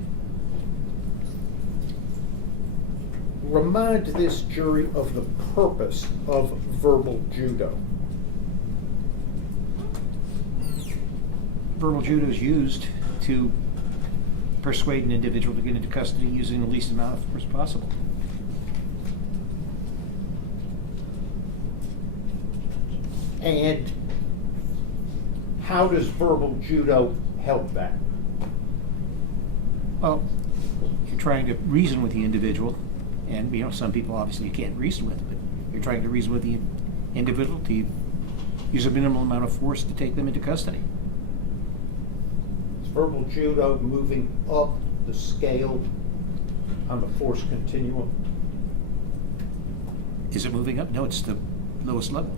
Remind this jury of the purpose of verbal judo. Verbal judo is used to persuade an individual to get into custody using the least amount of force possible. And how does verbal judo help that? Well, you're trying to reason with the individual, and some people obviously you can't reason with, but you're trying to reason with the individual to use a minimal amount of force to take them into custody. Is verbal judo moving up the scale on the force continuum? Is it moving up? No, it's the lowest level.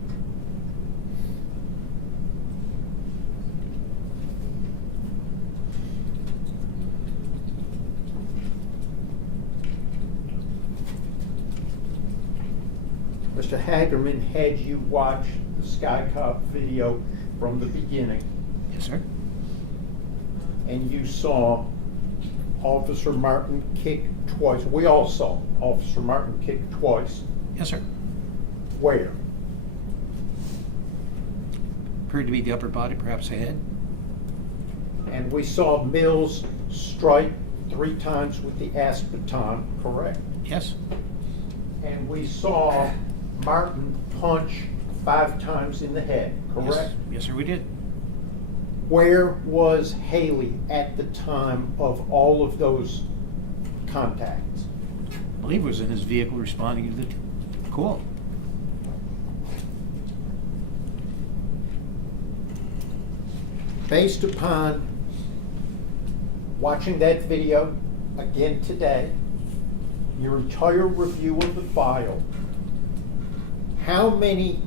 Mr. Hagerman had you watch the Sky Cop video from the beginning, Yes, sir. and you saw Officer Martin kick twice. We all saw Officer Martin kick twice. Yes, sir. Where? Appeared to be the upper body, perhaps the head. And we saw Mills strike 3 times with the baton, correct? Yes. And we saw Martin punch 5 times in the head, correct? Yes, sir, we did. Where was Haley at the time of all of those contacts? I believe it was in his vehicle responding to the call. Based upon watching that video again today, your entire review of the file, how many,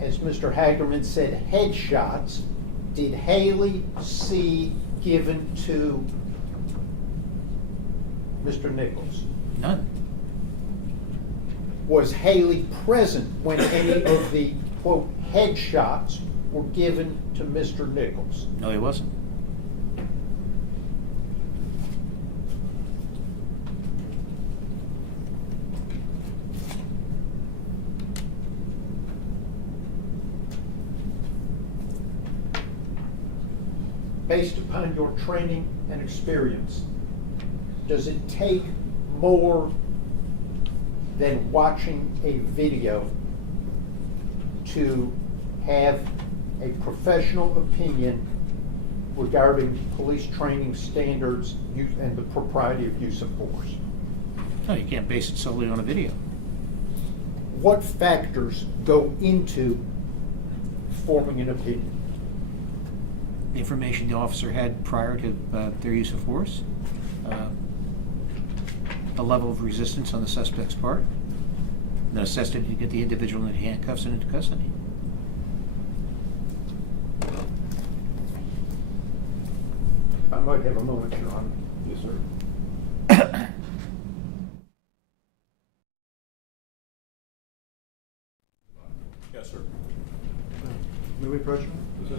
as Mr. Hagerman said, headshots did Haley see given to Mr. Nichols? None. Was Haley present when any of the, quote, headshots were given to Mr. Nichols? No, he wasn't. Based upon your training and experience, does it take more than watching a video to have a professional opinion regarding police training standards and the propriety of use of force? No, you can't base it solely on a video. What factors go into forming an opinion? The information the officer had prior to their use of force, the level of resistance on the suspect's part, the necessity to get the individual in handcuffs and into custody. I might have a moment, Your Honor. Yes, sir. Yes, sir. May we approach him? Is it?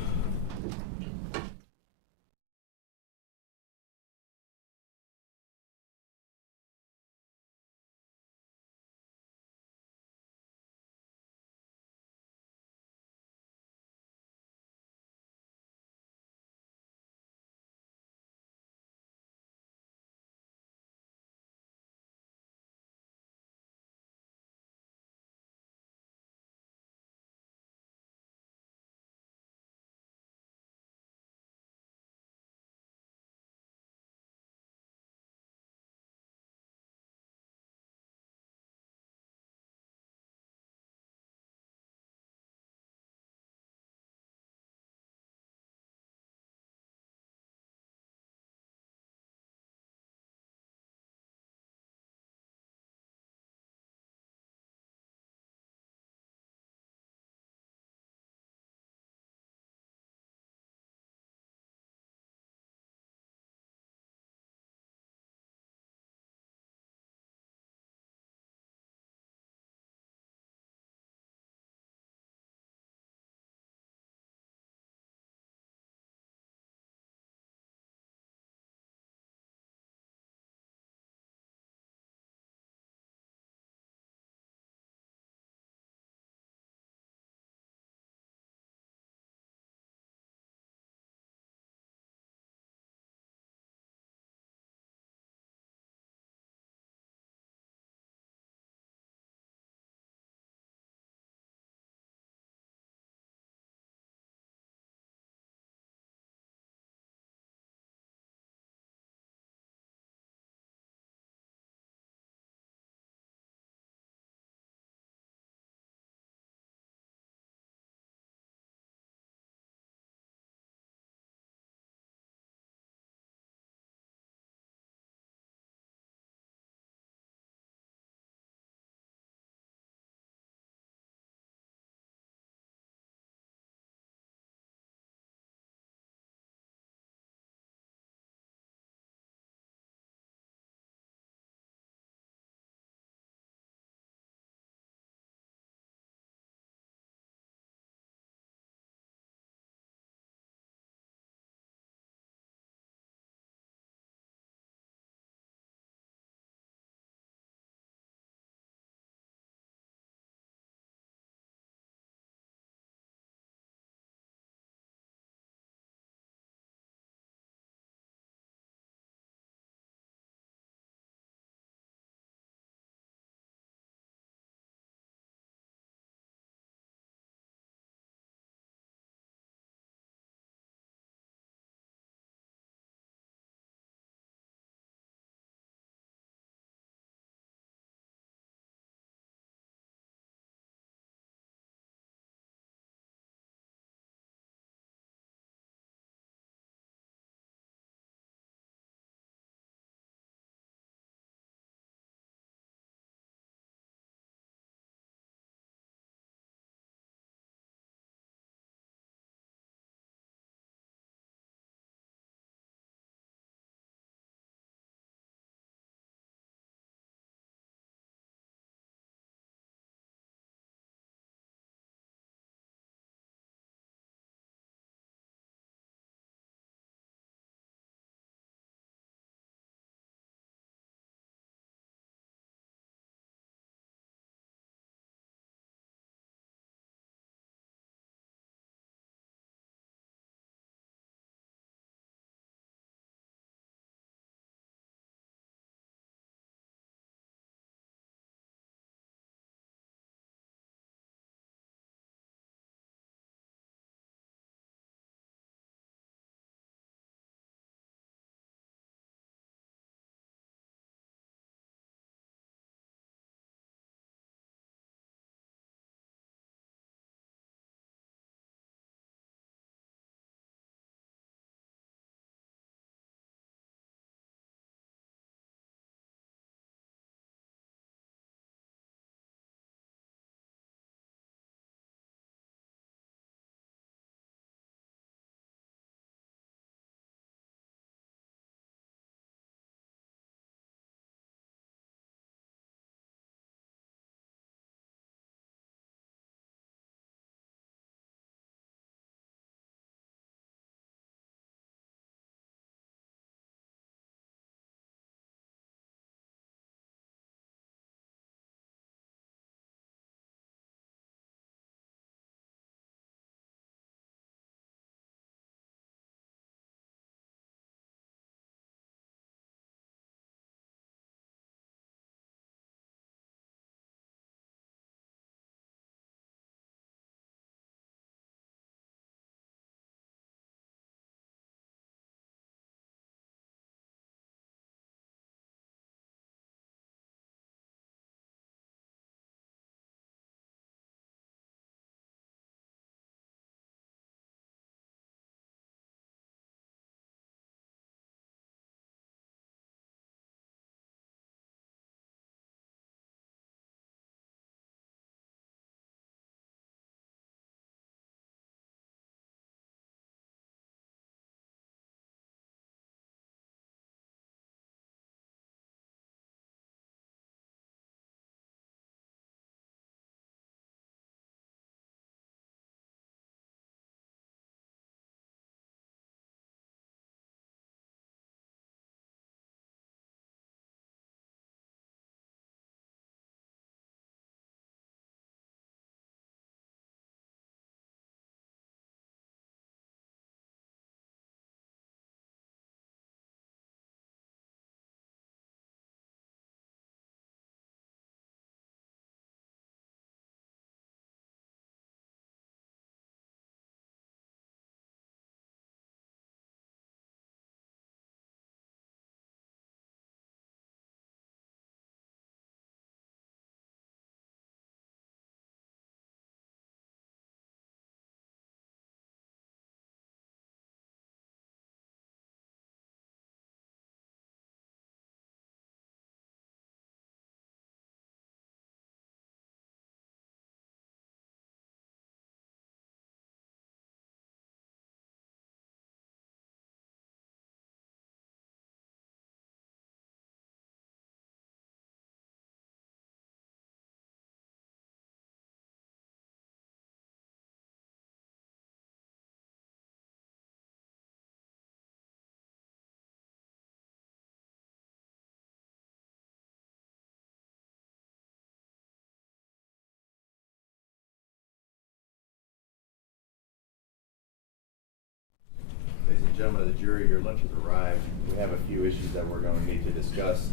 gentlemen of the jury, your lunch has arrived. We have a few issues that we're going to need to discuss.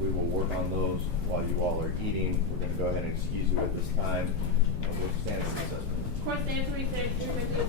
We will work on those while you all are eating. We're going to go ahead and excuse you at this time. We'll stand for assessment. Court stands recessed during the